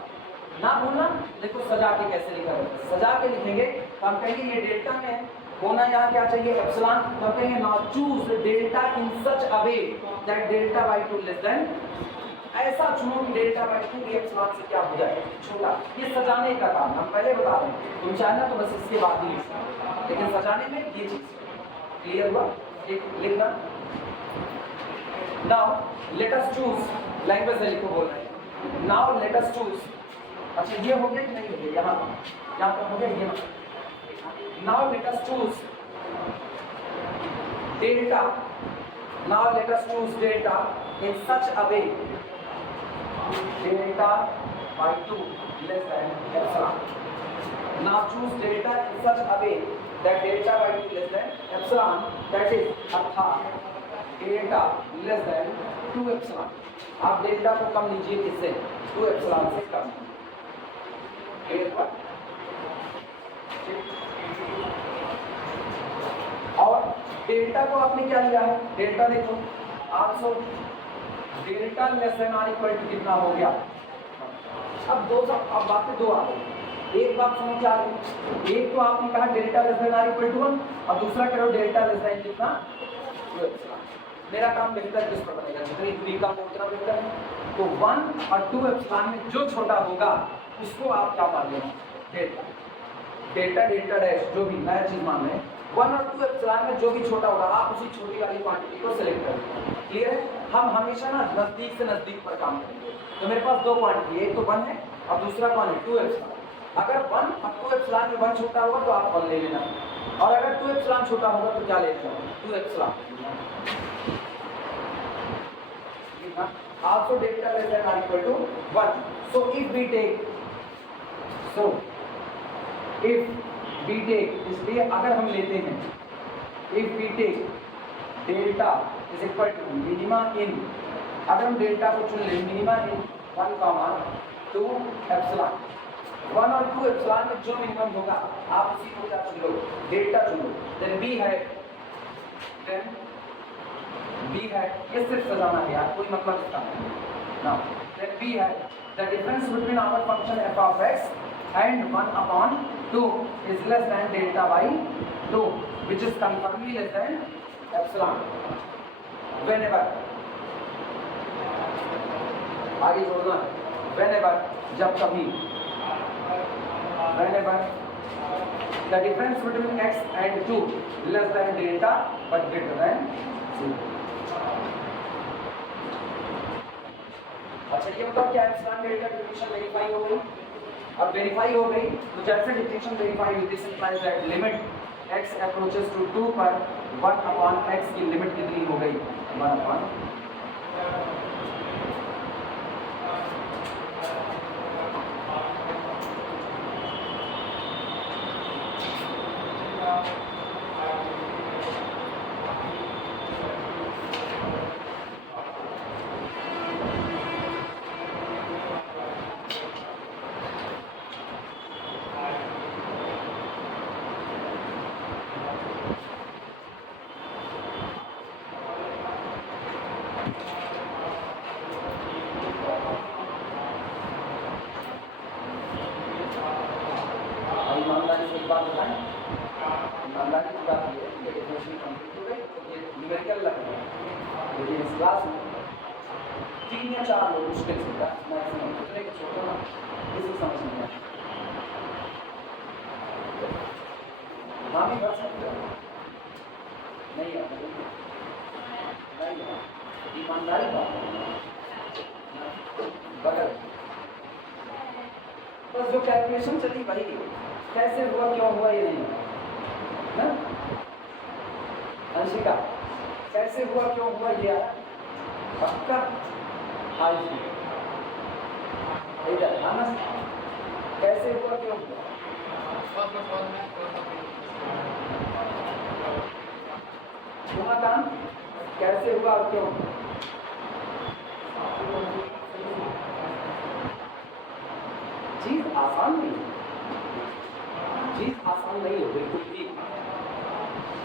ना भूलना। देखो सजा के कैसे लिखा है, सजा के लिखेंगे तो हम कहेंगे ये डेल्टा में होना यहाँ क्या चाहिए एप्सिलॉन। तो हम कहेंगे now choose delta in such a way that delta by 2 less then, ऐसा चुनो कि डेल्टा बाय 2 ये एप्सिलॉन से क्या हो जाए छोटा। ये सजाने का काम हम पहले बता रहे हैं, तुम चाहना तो बस इसके बाद ही लिखना, लेकिन सजाने में ये चीज क्लियर हुआ। एक लिखना now let us choose language से लिखो बोल रहे हैं। नाउ लेट अस चूज, अच्छा ये हो गया कि नहीं हो गया? यहाँ पर हो गया ये। Now let us choose delta, now let us choose delta in such a way delta by 2 less than epsilon. Now choose delta in such a way that delta by 2 less than epsilon that is अर्थात डेल्टा लेस देन 2 एप्सिलॉन। आप डेल्टा को कम लीजिए किससे 2 एप्सिलॉन से कम। और डेल्टा को आपने क्या लिया है डेल्टा देखो also delta less than or equal to कितना हो गया। अब बातें दो आ गई। एक बात समझ आ गई, एक तो आपने कहा delta less than or equal to 1 और दूसरा करो डेल्टा लेस देन कितना 2 एप्सिलॉन। मेरा काम बेहतर किस पर बनेगा, जितनी दूरी का उतना बेहतर है। तो 1 और 2 एप्सिलॉन में जो छोटा होगा उसको आप क्या मान लेना डेल्टा। डेल्टा डेल्टा डैश जो भी नया चीज मान लें 1 और 2 एप्सिलॉन में जो भी छोटा होगा आप उसी छोटी वाली क्वांटिटी को सिलेक्ट करेंगे। क्लियर है? हम हमेशा ना नजदीक से नजदीक पर काम करेंगे। तो मेरे पास दो क्वांटिटी, एक तो 1 है और दूसरा कौन है 2 एप्सिलॉन। अगर 1 और 2 एप्सिलॉन में 1 छोटा होगा तो आप 1 ले लेना और अगर 2 एप्सिलॉन छोटा होगा तो क्या ले लेना 2 epsilon. Also delta less than or equal to 1. So if we take इसलिए अगर हम लेते हैं if we take delta is equal to minima in, अगर हम डेल्टा को चुन लें मिनिमा इन 1, 2 एप्सिलॉन 1 और 2 एप्सिलॉन में जो मिनिमम होगा आप उसी को क्या चुन लो डेल्टा चुन लो। देन बी है ये सिर्फ सजाना है यार, कोई मतलब इसका नहीं। नाउ देन बी है the difference between our function f of x and 1/2 is less than delta by 2 which is confirmably less than epsilon whenever, आगे जोड़ना है whenever जब कभी, whenever the difference between x and 2 less than delta but greater than 0। अच्छा ये बताओ क्या एप्सिलॉन डेल्टा डेफिनेशन वेरीफाई हो गई? अब वेरीफाई हो गई तो जैसे डेफिनेशन वेरीफाई हुई this implies that limit x approaches to 2 पर 1/x की लिमिट कितनी हो गई 1/। क्लास में 3 या 4 लोग मुश्किल से मैक्सिमम, कितने को छोड़ो ना, किसी समझ नहीं आता। हाँ भी कर सकते हो, नहीं आता नहीं आता, ईमानदारी बात बगल बस जो कैलकुलेशन चली वही कैसे हुआ क्यों हुआ ये नहीं है। अंशिका कैसे हुआ क्यों हुआ ये आया पक्का आज इधर आना कैसे हुआ क्यों हुआ काम कैसे हुआ और क्यों चीज आसान नहीं है, चीज आसान नहीं है बिल्कुल भी।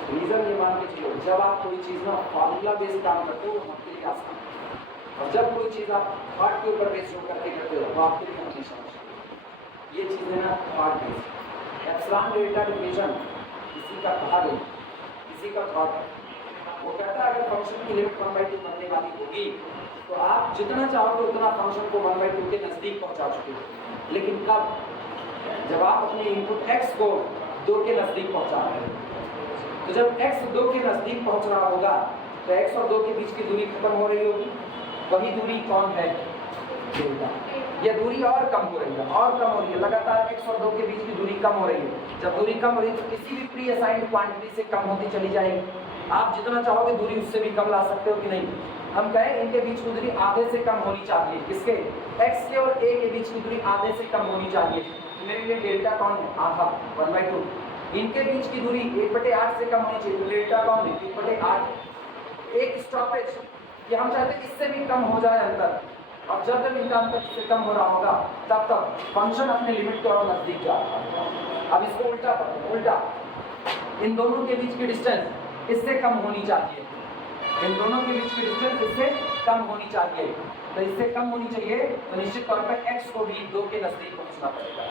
रीजन ये मान के चलो जब आप कोई चीज ना फॉर्मूला बेस्ड काम करते हो वो आपके लिए आसान है, और जब कोई चीज आप हार्ट के ऊपर बेस्ड करते हो तो आपके लिए हमेशा मुश्किल। ये चीज है ना heart based epsilon delta division किसी का कहा गई किसी का थॉट वो कहता है अगर फंक्शन की लिमिट 1/2 बनने वाली होगी तो आप जितना चाहोगे उतना फंक्शन को 1/2 के नजदीक पहुंचा चुके हो, लेकिन कब जब आप अपने इनपुट x को 2 के नजदीक पहुंचा रहे हो। तो जब x 2 के नजदीक पहुंच रहा होगा तो x और 2 के बीच की दूरी खत्म हो रही होगी, वही दूरी कौन है डेल्टा। यह दूरी और कम हो रही है और कम हो रही है, लगातार x और 2 के बीच की दूरी कम हो रही है। जब दूरी कम हो रही है तो किसी भी प्री असाइंड क्वांटिटी से कम होती चली जाएगी। आप जितना चाहोगे दूरी उससे भी कम ला सकते हो कि नहीं। हम कहें इनके बीच की दूरी आधे से कम होनी चाहिए, किसके x के और a के बीच की दूरी आधे से कम होनी चाहिए। तो मेरे लिए डेल्टा कौन है आधा 1/2। इनके बीच की दूरी 1/8 से कम होनी चाहिए, तो डेल्टा कौन है 1/8। एक स्टॉपेज ये हम चाहते हैं इससे भी कम हो जाए अंतर, और जब जब इनका अंतर इससे कम हो रहा होगा तब तक फंक्शन अपने लिमिट के और नजदीक जा रहा है। अब इसको उल्टा पढ़ो, उल्टा इन दोनों के बीच की डिस्टेंस इससे कम होनी चाहिए, इन दोनों के बीच की डिस्टेंस इससे कम होनी चाहिए। तो इससे कम होनी चाहिए तो निश्चित तौर पर x को भी 2 के नजदीक पहुंचना पड़ेगा।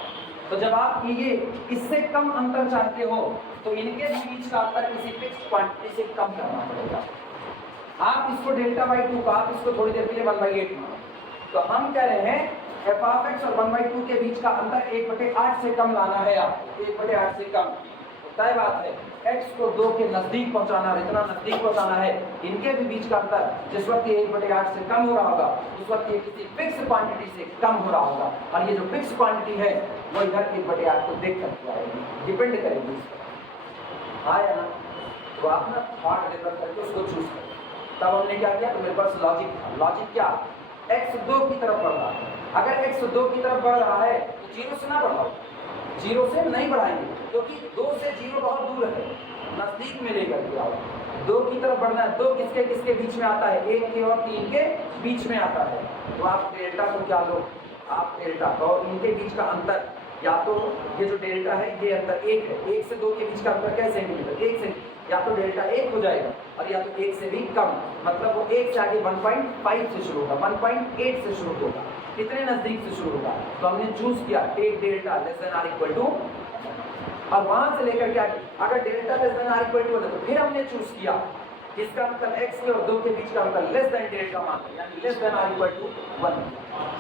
तो जब आप ये इससे कम अंतर चाहते हो तो इनके बीच का अंतर किसी फिक्स क्वांटिटी से कम करना पड़ेगा। आप इसको डेल्टा/2 को आप इसको थोड़ी देर के लिए 1/8 मानो, तो हम कह रहे हैं f(x) और 1/2 के बीच का अंतर 1/8 से कम लाना है। आपको 1/8 से कम तय बात है, x को 2 के नजदीक पहुंचाना है, इतना नजदीक पहुंचाना है। इनके भी बीच का अंतर जिस वक्त ये 1/8 से कम हो रहा होगा उस वक्त ये किसी फिक्स क्वांटिटी से कम हो रहा होगा, और ये जो फिक्स क्वांटिटी है वो इधर 1/8 को देख करके आएगी, डिपेंड करेगी इस पर। हाँ या ना? तो आप ना थॉट डेवलप करके उसको चूज करें। तब हमने क्या किया, तो मेरे पास लॉजिक था। लॉजिक क्या, x 2 की तरफ बढ़ रहा है। अगर x 2 की तरफ बढ़ रहा है तो 0 से ना बढ़ाओ, 0 से नहीं बढ़ाएंगे क्योंकि 2 से 0 बहुत दूर है, नजदीक में लेकर के आओ। 2 की तरफ बढ़ना है, 2 किसके किसके बीच में आता है, 1 के और 3 के बीच में आता है। तो आप डेल्टा को क्या लो, आप डेल्टा को इनके बीच का अंतर, या तो ये जो डेल्टा है ये अंतर 1 है, 1 से 2 के बीच का अंतर क्या सेंटीमीटर, 1 सेंटीमीटर, या तो डेल्टा 1 हो जाएगा और या तो 1 से भी कम, मतलब वो 1 से आगे 1.5 से शुरू होगा, 1.8 से शुरू होगा, कितने नजदीक से शुरू होगा। तो हमने चूज किया take delta less than or equal to, और वहां से लेकर के अगर delta less than or equal to है तो फिर हमने चूज किया इसका मतलब x के और 2 के बीच का अंतर लेस देन डेल्टा मान, यानी less than or equal to 1,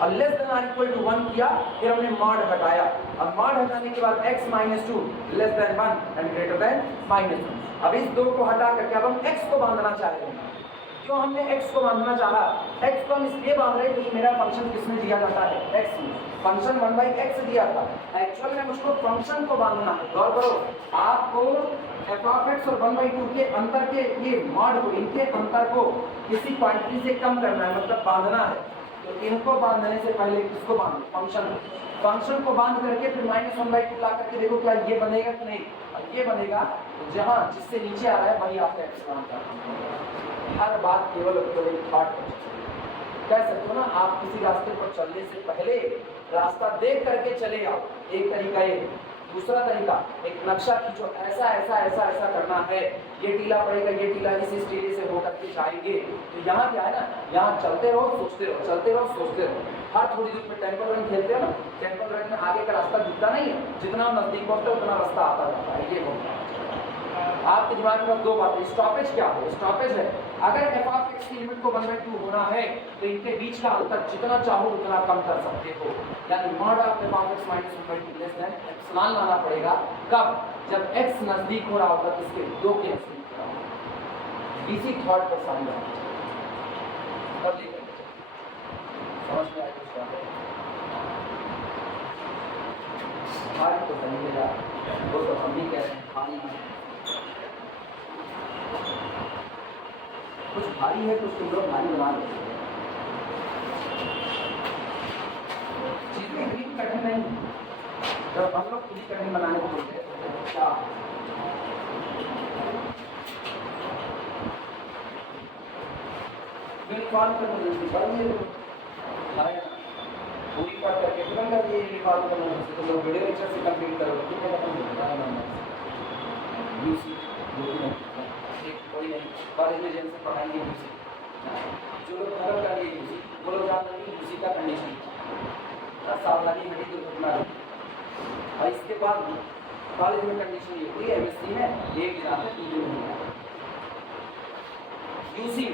और less than or equal to 1 किया, फिर हमने मॉड हटाया, और मॉड हटाने के बाद x - 2 less than 1 and greater than -1। अब इस 2 को हटा करके अब हम x को बांधना चाह रहे हैं। क्यों हमने x को बांधना चाहा, x को हम इसलिए बांध रहे हैं क्योंकि मेरा फंक्शन किसमें दिया जाता है, x में। फंक्शन 1/x दिया था, एक्चुअल में मुझको फंक्शन को बांधना है। गौर करो, आपको f(x) और 1/2 के अंतर के ये मॉड को, इनके अंतर को किसी क्वांटिटी से कम करना है, मतलब बांधना है। तो इनको बांधने से पहले किसको बांधो, फंक्शन। फंक्शन को बांध करके फिर -1/2 ला करके देखो क्या ये बनेगा कि नहीं, ये बनेगा। तो जहाँ जिससे नीचे आ रहा है वही आपका एप्सिलॉन का। हर बात केवल एक थॉट कह सकते हो ना, आप किसी रास्ते पर चलने से पहले रास्ता देख करके चले आओ, एक तरीका ये। दूसरा तरीका, एक नक्शा खींचो, ऐसा ऐसा ऐसा ऐसा करना है, ये टीला पड़ेगा, ये टीला इस टीले से होकर के जाएंगे। तो यहाँ क्या है ना, यहाँ चलते रहो सोचते रहो, चलते रहो सोचते रहो। हर थोड़ी देर में टेम्पल रन खेलते हो ना, टेम्पल रन में आगे का रास्ता दिखता नहीं है, जितना नजदीक पहुंचते उतना रास्ता आता जाता है। ये आप आपके दिमाग में दो बातें, स्टॉपेज क्या है? स्टॉपेज है अगर एफ ऑफ एक्स की लिमिट को 1/2 होना है तो इनके बीच का अंतर जितना चाहो उतना कम कर सकते हो, यानी mod of F of x minus 1/2 less than epsilon लाना पड़ेगा। कब? जब एक्स नजदीक हो रहा होगा तो इसके दो के नजदीक हो रहा होगा। इसी थॉट पर साइन लगाना चाहिए, तब लिखेंगे। समझ में आएगा इसका? हमारी तो बनी है यार, वो तो हम भी कहते हैं पानी में कुछ भारी है, कुछ तुम लोग भारी बना लेते हो। चीजें इतनी कठिन नहीं है, जब हम लोग खुद ही कठिन बनाने को बोलते हैं क्या यूनिफॉर्म कन्वर्जेंसी बढ़िए पूरी बात करके तुरंत कर ये यूनिफॉर्म कन्वर्जेंसी तो लोग वीडियो लेक्चर से कंप्लीट करोगे कितने खत्म हो जाएगा यूसी कोई नहीं कॉलेज में जैसे पढ़ाएंगे यूसी, जो लोग खत्म कर लिए यूसी वो लोग जान लेंगे यूसी का कंडीशन सावधानी घटी दुर्घटना रही। और इसके बाद कॉलेज में कंडीशन ये हुई एमएससी में एक दिन आते 2 दिन नहीं आते यूसी,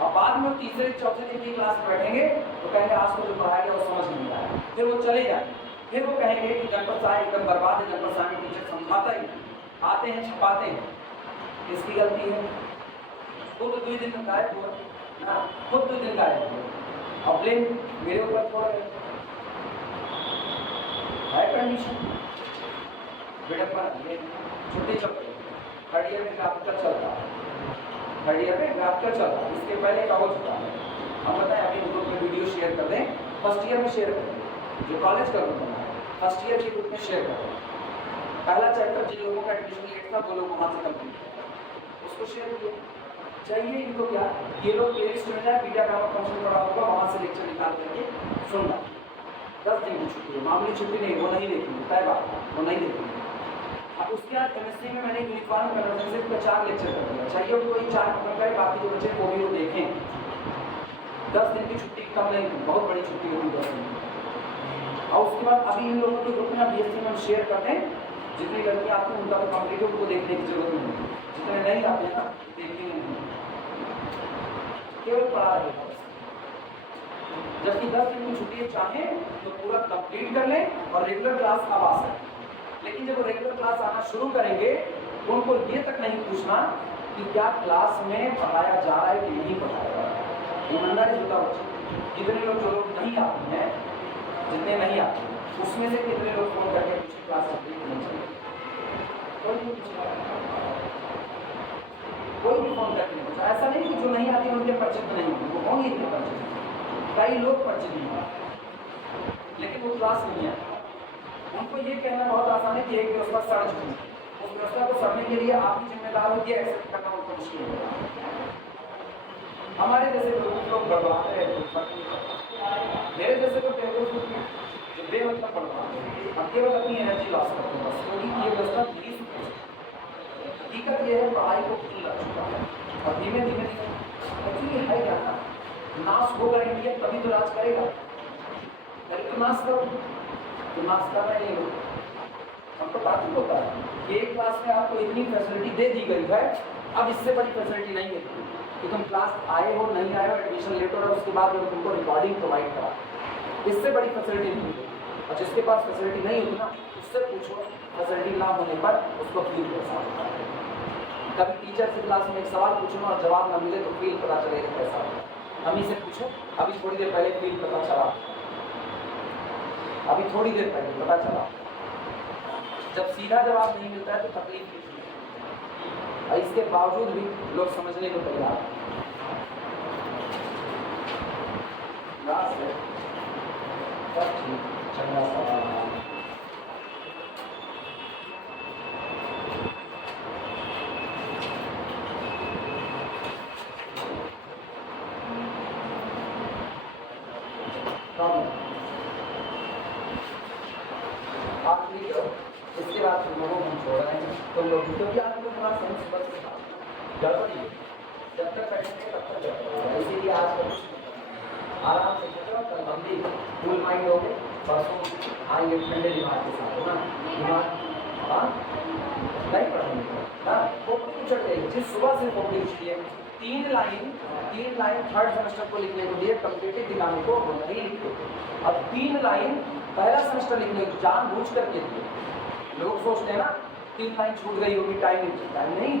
और बाद में तीसरे चौथे दिन की क्लास में बैठेंगे तो कहेंगे आज तो जो पढ़ाया गया वो समझ नहीं आया, फिर वो चले जाएंगे, फिर वो कहेंगे कि जनपद साहब एकदम बर्बाद है, जनपद साहब के टीचर समझाता ही नहीं, आते हैं छपाते हैं। किसकी गलती है? खुद 2 दिन में गायब हुआ ना, खुद 2 दिन गायब हुआ और ब्लेम मेरे ऊपर छोड़ रहे है कंडीशन। बेटा ये छुट्टी चल रही है, थर्ड ईयर में ग्राफिकल चल रहा है, थर्ड ईयर में ग्राफिकल चल रहा है, इसके पहले का हो चुका है। हम बताएं अभी ग्रुप में वीडियो शेयर कर दें, फर्स्ट ईयर में शेयर कर दें, जो कॉलेज का ग्रुप बना है फर्स्ट ईयर के ग्रुप में शेयर कर दें। पहला चैप्टर जिन लोगों का एडमिशन लेट था वो लोग वहाँ से कंप्लीट किया, उसको शेयर किया। चाहिए इनको क्या, ये लोग प्लेलिस्ट में जाए, बीटा ग्रामर फंक्शन पढ़ा होगा वहाँ से लेक्चर निकाल करके सुनना। 10 दिन की छुट्टी है, मामूली छुट्टी नहीं, वो नहीं देखेंगे, तय बात वो नहीं देखेंगे। अब उसके बाद केमिस्ट्री में मैंने यूनिफॉर्म कन्वर्जेंसी का 4 लेक्चर कर दिया, चाहिए उनको वही 4 पकड़ कर बाकी जो बच्चे वो भी वो देखें। 10 दिन की छुट्टी कम नहीं थी, बहुत बड़ी छुट्टी होती 10 दिन। और उसके बाद अभी इन लोगों के ग्रुप में बीएससी में हम शेयर करते हैं, जितनी लड़कियाँ आती हैं उनका तो कंप्लीट है, उनको देखने की जरूरत नहीं है, जितने नहीं आते हैं ना देखेंगे नहीं, केवल पढ़ा रहेगा। जबकि 10 दिन की छुट्टी चाहे तो पूरा कंप्लीट कर लें और रेगुलर क्लास अब आ सकते। लेकिन जब रेगुलर क्लास आना शुरू करेंगे तो उनको ये तक नहीं पूछना कि क्या क्लास में पढ़ाया जा रहा है कि नहीं पढ़ाया जा रहा है। ईमानदारी होता बच्चे, कितने लोग जो लोग नहीं आते हैं, जितने नहीं आते उसमें से कितने लोग फोन करके पूछे क्लास कंप्लीट नहीं चाहिए? कोई नहीं पूछा, कोई भी फोन करके नहीं पूछा। ऐसा नहीं कि जो नहीं आती उनके परिचित नहीं होंगे, वो होंगे इतने परिचित, कई लोग परिचित नहीं होंगे लेकिन वो क्लास नहीं है। उनको ये कहना बहुत आसान है कि एक व्यवस्था सड़ चुकी है, उस व्यवस्था को सड़ने के लिए आप ही जिम्मेदार हो, ये एक्सेप्ट करना उनको मुश्किल है। हमारे जैसे लोग बर्बाद है, मेरे जैसे लोग जो बेमतलब बर्बाद है, केवल अपनी एनर्जी लॉस करते हैं बस, क्योंकि ये व्यवस्था नहीं सुधरी। हकीकत ये है पढ़ाई को फूल लग चुका है और धीमे धीमे एक्चुअली है क्या ना, नाश होगा इंडिया तभी तो राज करेगा, अरे तो नाश करो तो नाश कर रहे हैं लोग। हमको बात होता है कि एक क्लास में आपको इतनी फैसिलिटी दे दी गई है, अब इससे बड़ी फैसिलिटी नहीं है कि तुम क्लास आए हो नहीं आए हो, एडमिशन लेट हो रहा है, उसके बाद में तुमको रिकॉर्डिंग प्रोवाइड करा, इससे बड़ी फैसिलिटी नहीं है। और जिसके पास फैसिलिटी नहीं होती ना उससे पूछो फैसिलिटी ना होने पर उसको फील कैसा होता है। कभी टीचर से क्लास में एक सवाल पूछो और जवाब ना मिले तो फील पता चलेगा कैसा होता है। हम इसे पूछो, अभी थोड़ी देर पहले फील पता चला, अभी थोड़ी देर पहले पता चला। जब सीधा जवाब नहीं मिलता है तो तकलीफ होती है, और इसके बावजूद भी लोग समझने को तैयार हैं। इसके बाद तुम लोगों को हम छोड़ रहे हैं, तुम लोग क्योंकि आपको थोड़ा सेंस बस गड़बड़ी है, जब तक बैठेंगे तब तक गड़बड़ी, इसीलिए आज का आराम से सोचो, कल हम भी फुल माइंड हो गए, परसों आएंगे ठंडे दिमाग के साथ, है ना, दिमाग हाँ नहीं पढ़ेंगे ना। खोपड़ी उछट गई, जिस सुबह से खोपड़ी उछटी है। तीन लाइन थर्ड सेमेस्टर को लिखने को दिए, कम्पिटिटिव दिखाने को नहीं लिखे। अब 3 लाइन पहला सेमेस्टर लिखने को जानबूझ करके दिए। लोग सोचते हैं ना 3 लाइन छूट गई होगी, टाइम नहीं,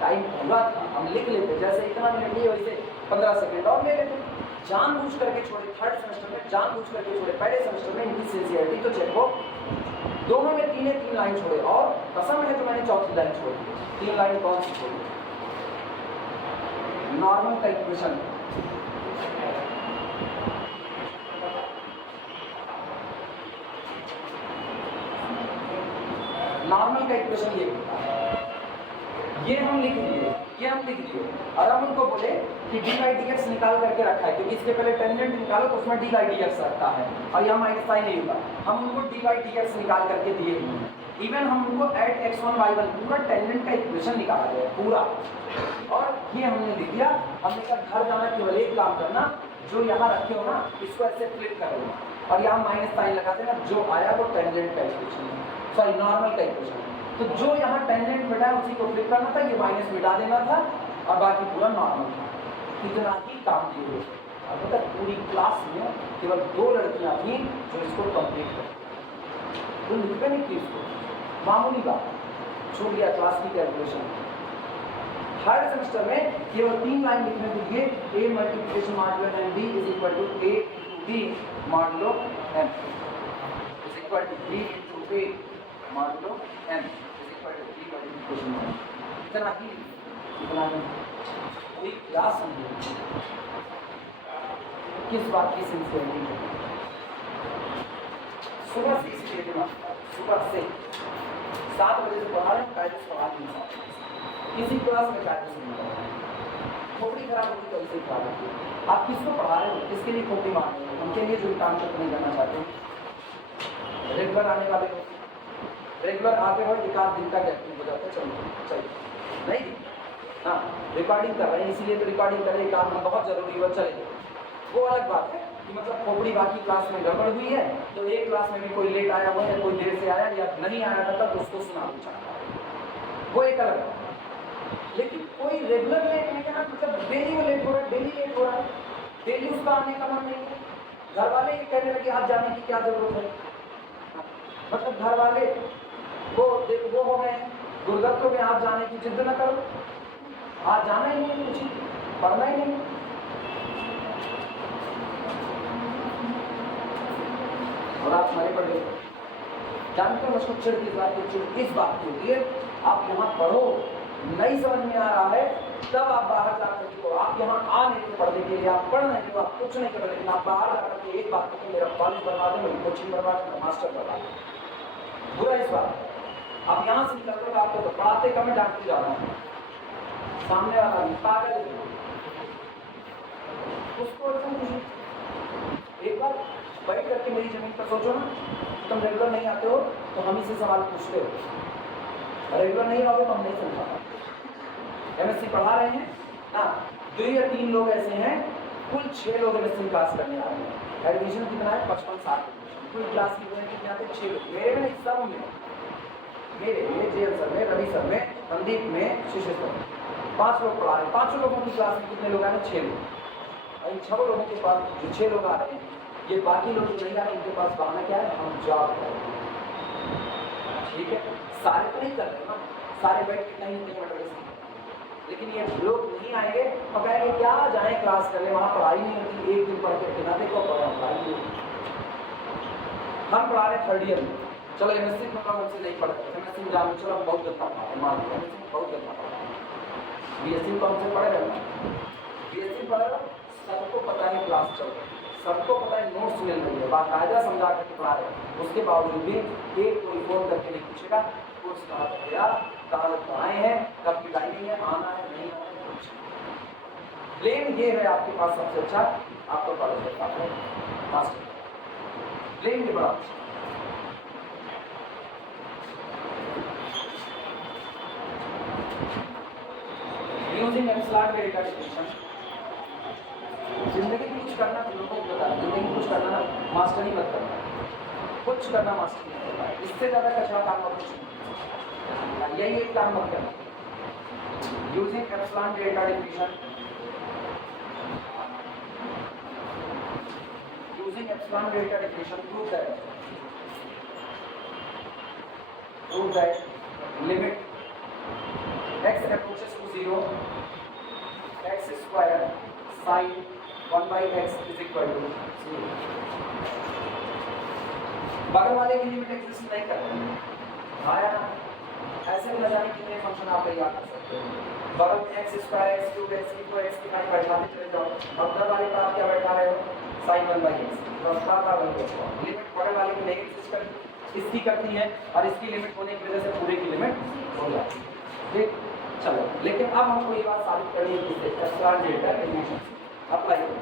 टाइम पूरा था, हम लिख लेते। जैसे इतना मिनट लिए वैसे 15 सेकंड और ले लेते। जानबूझ करके छोड़े, थर्ड सेमेस्टर में जानबूझ करके छोड़े, पहले सेमेस्टर में इनकी सिंसियरिटी तो चेक हो। दोनों में 3 लाइन छोड़े, और कसम है तो मैंने चौथी लाइन छोड़ी। 3 लाइन कौन सी छोड़ी? नॉर्मल का इक्वेशन। नॉर्मल का इक्वेशन ये होता है, ये हम लिख दिए, और हम उनको बोले कि dy dx निकाल करके रखा है, क्योंकि इसके पहले टेंजेंट निकालो तो उसमें dy dx रखता है, और यहाँ माइनस साइन नहीं होगा। हम उनको dy dx निकाल करके दिए हैं। इवन हम उनको एट x1 y1 पूरा टेंजेंट का इक्वेशन निकाला गया पूरा, और ये हमने लिख दिया। हमने कहा घर जाना केवल एक काम करना, जो यहाँ रखे हो ना इसको ऐसे फ्लिप कर देना, और यहाँ माइनस साइन लगा देना, जो आया वो टेंजेंट का इक्वेशन है, सॉरी नॉर्मल का इक्वेशन है। तो जो यहाँ टेंजेंट मिटा है उसी को फ्लिप करना था, ये माइनस मिटा देना था, और बाकी पूरा नॉर्मल था। इतना ही काम किए। अब तक पूरी क्लास में केवल 2 लड़कियां थी जो इसको कंप्लीट कर, वो लिखते नहीं थी इसको, मामूली बात, छूट गया क्लास की कैलकुलेशन। थर्ड सेमेस्टर में केवल 3 लाइन लिखने के लिए a multiplication modulo n b is equal to a into b modulo n is equal to b into a modulo n is equal to b multiplication modulo. इतना ही कोई क्लास नहीं। किस बात की सिंसियरिटी है? सुबह से इसलिए दिमाग, सुबह से 7 बजे से पढ़ा रहे हैं, कायदे से पढ़ा नहीं सकते। किसी क्लास में कायदे से नहीं पढ़ा रहे, खोपड़ी खराब होगी तो ऐसे खराब होगी। आप किसको पढ़ा रहे हो, किसके लिए खोपड़ी मार रहे हो? उनके लिए जो काम तक नहीं करना चाहते हो। रेगुलर आने वाले हो, रेगुलर आते हो, 1 आध दिन का गैप हो जाता है, चलो चाहिए नहीं। हाँ, रिकॉर्डिंग कर रहे हैं इसीलिए तो रिकॉर्डिंग कर रहे हैं, काम बहुत जरूरी है, चले वो अलग बात है कि मतलब खोपड़ी बाकी क्लास में गड़बड़ हुई है, तो एक क्लास में भी कोई लेट आया हुआ है, कोई देर से आया या नहीं आया था तो उसको सुना पूछा, वो एक अलग बात है। लेकिन कोई रेगुलर लेट नहीं करना, मतलब डेली वो लेट हो रहा है, डेली लेट हो रहा है, डेली उसका आने का मन नहीं है। घर वाले ये कहने लगे आप जाने की क्या जरूरत है, मतलब घर वाले वो हो गए गुरुदत्त हो गए, आप जाने की जिद न करो, आज जाना ही नहीं, कुछ पढ़ना ही नहीं। और आप हमारे पढ़े जानते हो उसको चिड़ किस बात की, चिड़ इस बात के लिए आप यहाँ पढ़ो, नहीं समझ में आ रहा है तब आप बाहर जाकर के, आप यहाँ आ नहीं तो पढ़ने के लिए, आप पढ़ नहीं तो आप कुछ नहीं कर रहे, लेकिन आप बाहर जाकर के एक बात को, मेरा कॉलेज बर्बाद है, मेरी कोचिंग बर्बाद है, मास्टर बर्बाद है, बुरा इस बात। आप यहाँ से निकलते हो, आपको तो पढ़ाते कम, डांटते जा रहा है, सामने वाला पागल है, उसको एक बार बैठ करके मेरी जमीन पर सोचो ना, तुम रेगुलर नहीं आते हो तो हम इसे सवाल पूछते हो, रेगुलर नहीं आओगे तो हम नहीं समझ पाते। एमएससी पढ़ा रहे हैं ना, 2 या 3 लोग ऐसे हैं, कुल 6 लोग एमएससी क्लास करने आ रहे हैं। एडमिशन कितना है? 55-60। कुल क्लास की कितने आते हैं? 6 लोग। मेरे में नहीं, सब में, मेरे जेल सर में, रवि सर में, संदीप में, शिशिर सर में, 5 लोग पढ़ा रहे हैं। 5 लोगों की क्लास में कितने लोग आ रहे हैं? 6 लोग। इन 6 लोगों के पास जो 6 लोग आ रहे हैं, ये बाकी लोग जो नहीं आ रहे उनके पास बहाना क्या है? हम जॉब कर रहे हैं। ठीक है, सारे तो नहीं कर रहे ना, सारे बैठ के नहीं मटर, लेकिन ये लोग नहीं आएंगे और कहेंगे क्या जाए क्लास करने, वहाँ पढ़ाई नहीं होती, एक दिन पढ़ के ना देखो पढ़ाई नहीं। हम पढ़ा रहे 3rd ईयर में, चलो एमएससी में हमसे नहीं पढ़ते, एमएससी में जान चलो हम बहुत गंदा पढ़ाते, मान लो एमएससी में बहुत गंदा पढ़ाते, बीएससी में तो हमसे पढ़े रहे, बीएससी में पढ़े सबको पता है क्लास चल रही है, सबको पता है नोट्स मिल रही है, बाकायदा समझा करके पढ़ा रहे हैं, उसके बावजूद भी एक कोई फोन करके नहीं पूछेगा कोर्स कहाँ तक गया, कहाँ तक पढ़ाए हैं, कब की टाइमिंग है, आना है नहीं आना है, कुछ। ब्लेम ये है आपके पास सबसे अच्छा, आपको कॉलेज में पाते हैं मास्टर, ब्लेम ये बड़ा अच्छा। यूजिंग एप्सिलॉन के रिकॉर्डिंग, जिंदगी में कुछ करना तो लोगों को बता, जिंदगी में कुछ करना ना मास्टर ही मत करना, कुछ करना मास्टर नहीं करना, इससे ज़्यादा कचरा काम और कुछ नहीं, यही एक काम मत करना। Using epsilon delta definition, using epsilon delta definition prove that limit x approaches to 0 x square sin 1 by x is equal to 0। बगल वाले की लिमिट एग्जिस्ट नहीं कर रही है आया ना। ऐसे में न जाने कितने फंक्शन आप तैयार कर सकते हो। बगल में x square x cube x की को x की तरह बैठाते चले जाओ, बगल वाले पर आप क्या बैठा रहे हो sin 1 by x, तो बार लिमिट बगल वाले की नहीं एग्जिस्ट करती, इसकी करती है और इसकी लिमिट होने की वजह से पूरे की लिमिट हो जाती है। ठीक, चलो लेकिन अब हमको ये बात साबित करनी है कि एप्सिलॉन डेल्टा डिफिनेशन अप्लाई करो।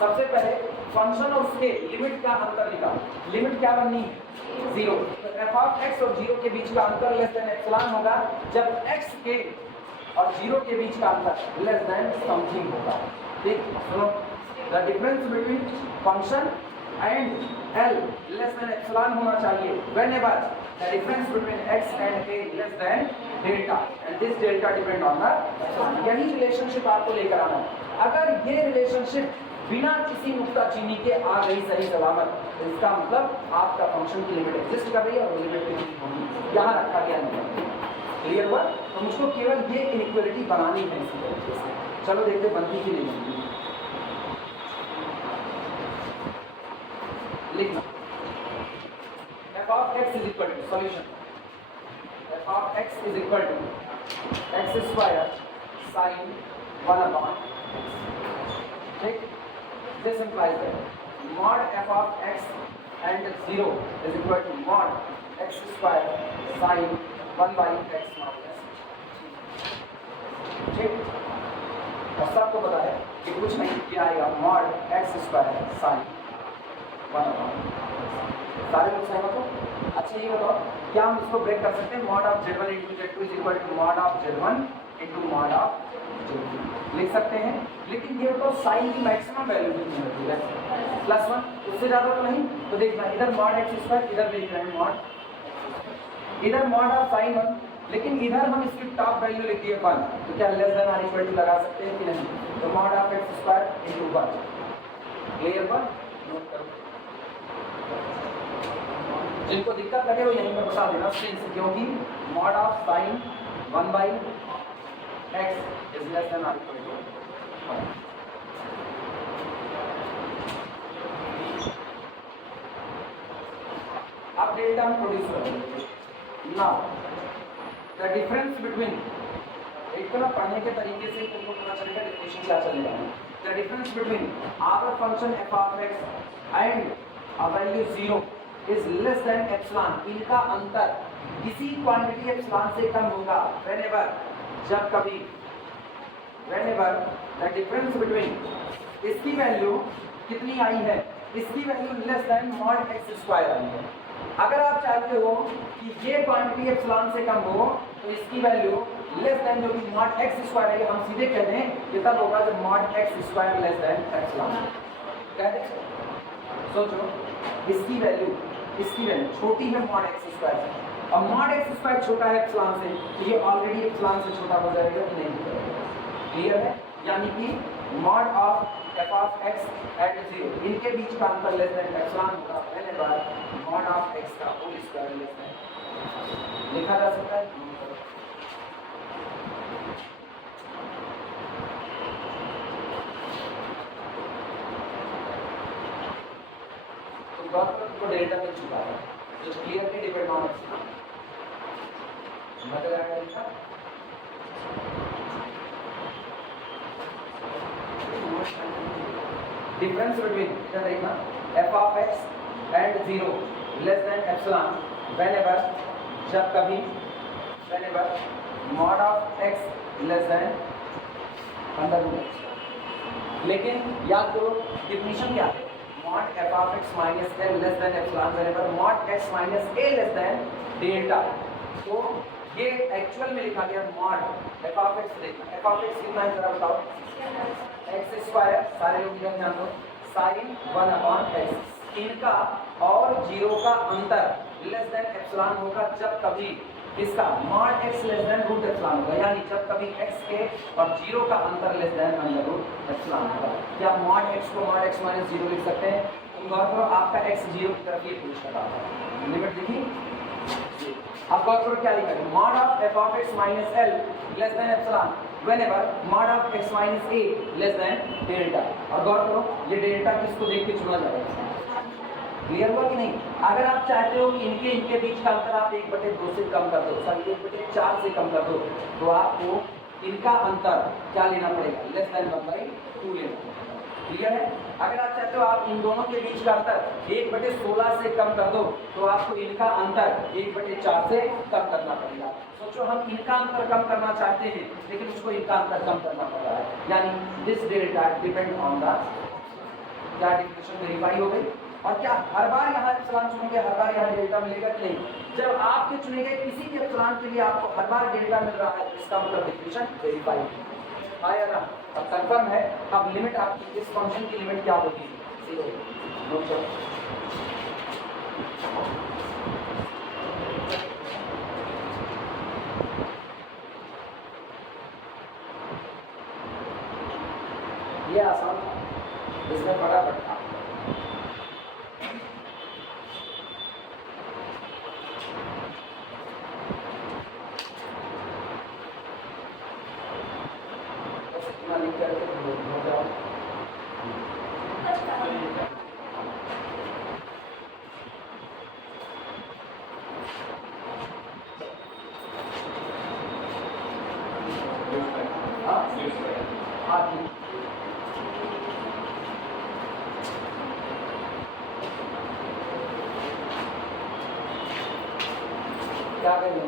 सबसे पहले फंक्शन और उसके लिमिट का अंतर निकालो। लिमिट क्या बननी है 0, तो f ऑफ x और 0 के बीच का अंतर लेस देन एप्सिलॉन होगा जब x के और 0 के बीच का अंतर लेस देन समथिंग होगा। ठीक, सुनो, the difference between function and l less than epsilon होना चाहिए whenever the difference between x and a less than delta and this delta depend on the, यही रिलेशनशिप आपको लेकर आना है। अगर ये रिलेशनशिप बिना किसी नुक्ताचीनी के आ गई सही सलामत, तो इसका मतलब आपका फंक्शन की लिमिट एग्जिस्ट कर रही है और लिमिट यहाँ रखा गया नहीं। क्लियर हुआ? तो मुझको केवल ये इनइक्वालिटी बनानी है इसी तरीके से। चलो देखते बनती कि नहीं बनती। लिखना f of x is equal to solution, f of x is equal to x square sin 1 upon, ठीक, this implies that mod f of x and 0 is equal to mod x square sin 1 by x minus, ठीक, और सबको पता है कि कुछ नहीं किया आएगा mod x square sin 1 upon। सारे लोग सहमत हो? अच्छा ये बताओ, क्या हम इसको ब्रेक कर सकते हैं? mod of z1 into z2 is equal to mod of z1 into mod of z2 लिख सकते हैं। लेकिन ये बताओ साइन की मैक्सिमम वैल्यू कितनी होती है? +1, उससे ज़्यादा तो नहीं। तो देखना इधर mod x स्क्वायर, इधर लिख रहे हैं mod, इधर mod of sin 1, लेकिन इधर हम इसकी टॉप वैल्यू लिख दिए 1, तो क्या लेस देन और इक्वल टू लगा सकते हैं कि नहीं? तो mod of x square into 1। Clear हुआ? नोट करो, जिनको दिक्कत लगे वो यहीं पर बता देना स्क्रीन से, क्योंकि mod of sin 1 by x is less than or equal to 1। अब डेल्टा हम प्रोड्यूस करेंगे। नाउ द डिफरेंस बिटवीन, एक तो ना पढ़ने के तरीके से तुमको पता चलेगा डिफिनेशन क्या चलेगा। The difference between our function f of x and a value 0 is less than epsilon, इनका अंतर किसी क्वांटिटी एप्सिलॉन से कम होगा whenever, जब कभी, whenever the difference between, इसकी वैल्यू कितनी आई है? इसकी value less than mod x square आई है। अगर आप चाहते हो कि ये क्वांटिटी एप्सिलॉन से कम हो तो इसकी वैल्यू लेस देन जो कि mod x स्क्वायर है, हम सीधे कह दें ये तब होगा जब mod x square less than epsilon. कह दें, सोचो इसकी वैल्यू छोटी है mod x स्क्वायर से, और mod x स्क्वायर छोटा है एप्सिलॉन से, तो ये ऑलरेडी एप्सिलॉन से छोटा हो जाएगा कि नहीं? क्लियर है? यानी कि mod of f of x and 0 इनके बीच का अंतर लेस देन एप्सिलॉन होगा whenever mod of x का होल स्क्वायर लेस देन, लिखा जा सकता है। तो डेल्टा मिल चुका है जो क्लियरली डिपेंड ऑन एप्सिलॉन। मतलब क्या लिखा? डिफरेंस बिटवीन, क्या देखना, f of x and 0 less than epsilon whenever, जब कभी, whenever mod of x less than under root x। लेकिन याद करो डिफिनेशन क्या है? mod f of x minus l less than epsilon whenever mod x minus a less than delta। तो ये एक्चुअल में लिखा गया mod f of x, देखना f of x कितना है जरा बताओ? x स्क्वायर, सारे लोग इधर ध्यान दो, sin 1 upon x, इनका और 0 का अंतर लेस देन एप्सिलॉन होगा जब कभी इसका mod x less than root epsilon होगा, यानी जब कभी x के और 0 का अंतर less than under root epsilon होगा। क्या मॉड x को मॉड x माइनस 0 लिख सकते हैं? तुम गौर करो, आपका x 0 की तरफ ये पुश कर रहा है, लिमिट देखी। अब गौर करो क्या लिखा है, mod of f of x minus l less than epsilon whenever mod of x minus a less than delta. और गौर करो ये डेल्टा किसको देख के चुना जाएगा, क्लियर हुआ कि नहीं? अगर आप चाहते हो कि इनके बीच का अंतर आप 1/2 से कम कर दो, सॉरी 1/4 से कम कर दो, तो आपको इनका अंतर क्या लेना पड़ेगा, लेस देन 1/2 लेना पड़ेगा, क्लियर है? अगर आप चाहते हो आप इन दोनों के बीच का अंतर 1/16 से कम कर दो, तो आपको इनका अंतर 1/4 से कम करना पड़ेगा। सोचो हम इनका अंतर कम करना चाहते हैं लेकिन उसको इनका अंतर कम करना पड़ रहा है, यानी this delta depend on the, क्या डिफिनेशन वेरीफाई हो गई? और क्या हर बार यहाँ एप्सिलॉन चुनेंगे हर बार यहाँ डेल्टा मिलेगा कि नहीं? जब आपके चुने गए किसी भी एप्सिलॉन के लिए आपको हर बार डेल्टा मिल रहा है, इसका मतलब डिफिनेशन वेरीफाई आया ना? अब कंफर्म है। अब लिमिट आपकी इस फंक्शन की लिमिट क्या होगी, 0। ये आसान था, इसमें फटाफट था। क्या करेंगे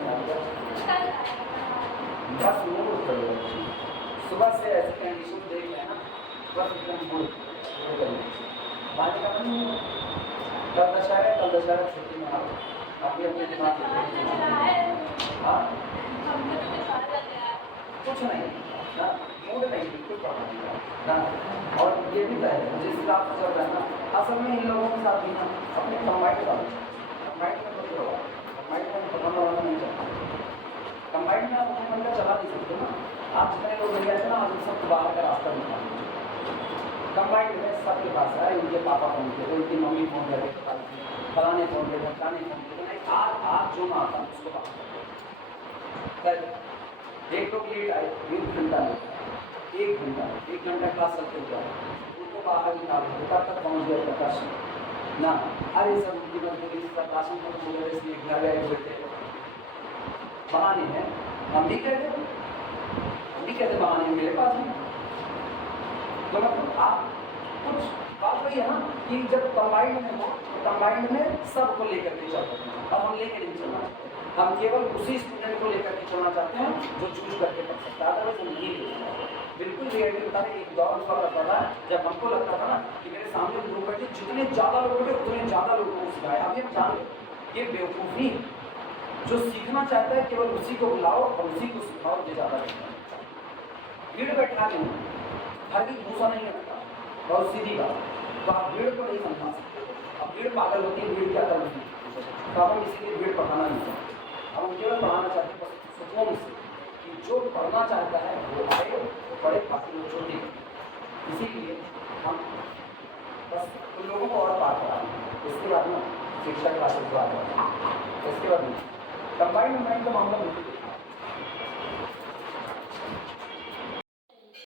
बस मूड करो, सुबह से ऐसी कंडीशन देख लेना, बस एकदम मूड बात का कल दशहरा छुट्टी में आओ, अपने अपने दिमाग हाँ कुछ नहीं ना, मूड नहीं बिल्कुल पढ़ा ना। और ये भी तय है जिस हिसाब से चल रहा है ना, असल में इन लोगों के साथ भी ना अपने कंबाइंड में कुछ होगा, कंबाइंड में पढ़ाना वाला नहीं चाहता, कंबाइंड में आप अपने मन का चला नहीं सकते ना। आप जितने लोग मिल गए थे ना, आप सबको बाहर का रास्ता निकाल, कंबाइंड में सबके पास है, इनके पापा फोन किए थे, इनकी मम्मी फोन कर रहे थे, फलाने फोन किए थे, फलाने फोन किए थे, आज जो ना आता उसको बाहर एक लोग लेट आए, 1 घंटा लेट, 1 घंटा क्लास चलते हुए उनको बाहर निकाल दो, तब तक पहुँच गया प्रकाश ना। अरे सब उनकी मजबूरी प्रकाशन को बोले इसलिए घर गए हुए थे, बहाने हैं, हम भी कहते बहाने मेरे पास नहीं। तो मतलब आप कुछ बात वही है ना कि जब कंबाइंड में हो तो कंबाइंड में सबको लेकर के चल सकते हैं, और हम लेकर नहीं चलना चाहते, हम केवल उसी स्टूडेंट को लेकर के चलना चाहते हैं जो चूज करके पढ़ सकता है, अदरवाइज हम नहीं ले। बिल्कुल रियलिटी बता रहे, एक दौर उसका लगता था जब हमको लगता था ना कि मेरे सामने ग्रुप बैठे, जितने ज़्यादा लोग बैठे उतने ज़्यादा लोगों को सिखाया। अभी हम जान ये बेवकूफ़ी, जो सीखना चाहता है केवल उसी को बुलाओ और उसी को सिखाओ, ये ज़्यादा लगता है। भीड़ बैठा नहीं, हर की भूसा नहीं लगता, बहुत सीधी बात, तो आप भीड़ को नहीं समझा सकते। अब भीड़ पागल होती है, भीड़ क्या करती है, तो हम इसीलिए भीड़ पढ़ाना नहीं चाहते, हम केवल पढ़ाना चाहते हैं बस सुकून से कि जो पढ़ना चाहता है वो आए, वो पढ़े, बाकी लोग छोटे। इसीलिए हम बस उन लोगों को और पाठ करा दें, इसके बाद में शिक्षा क्लासेस को आ जाए, इसके बाद में कंबाइंड माइंड का मामला बिल्कुल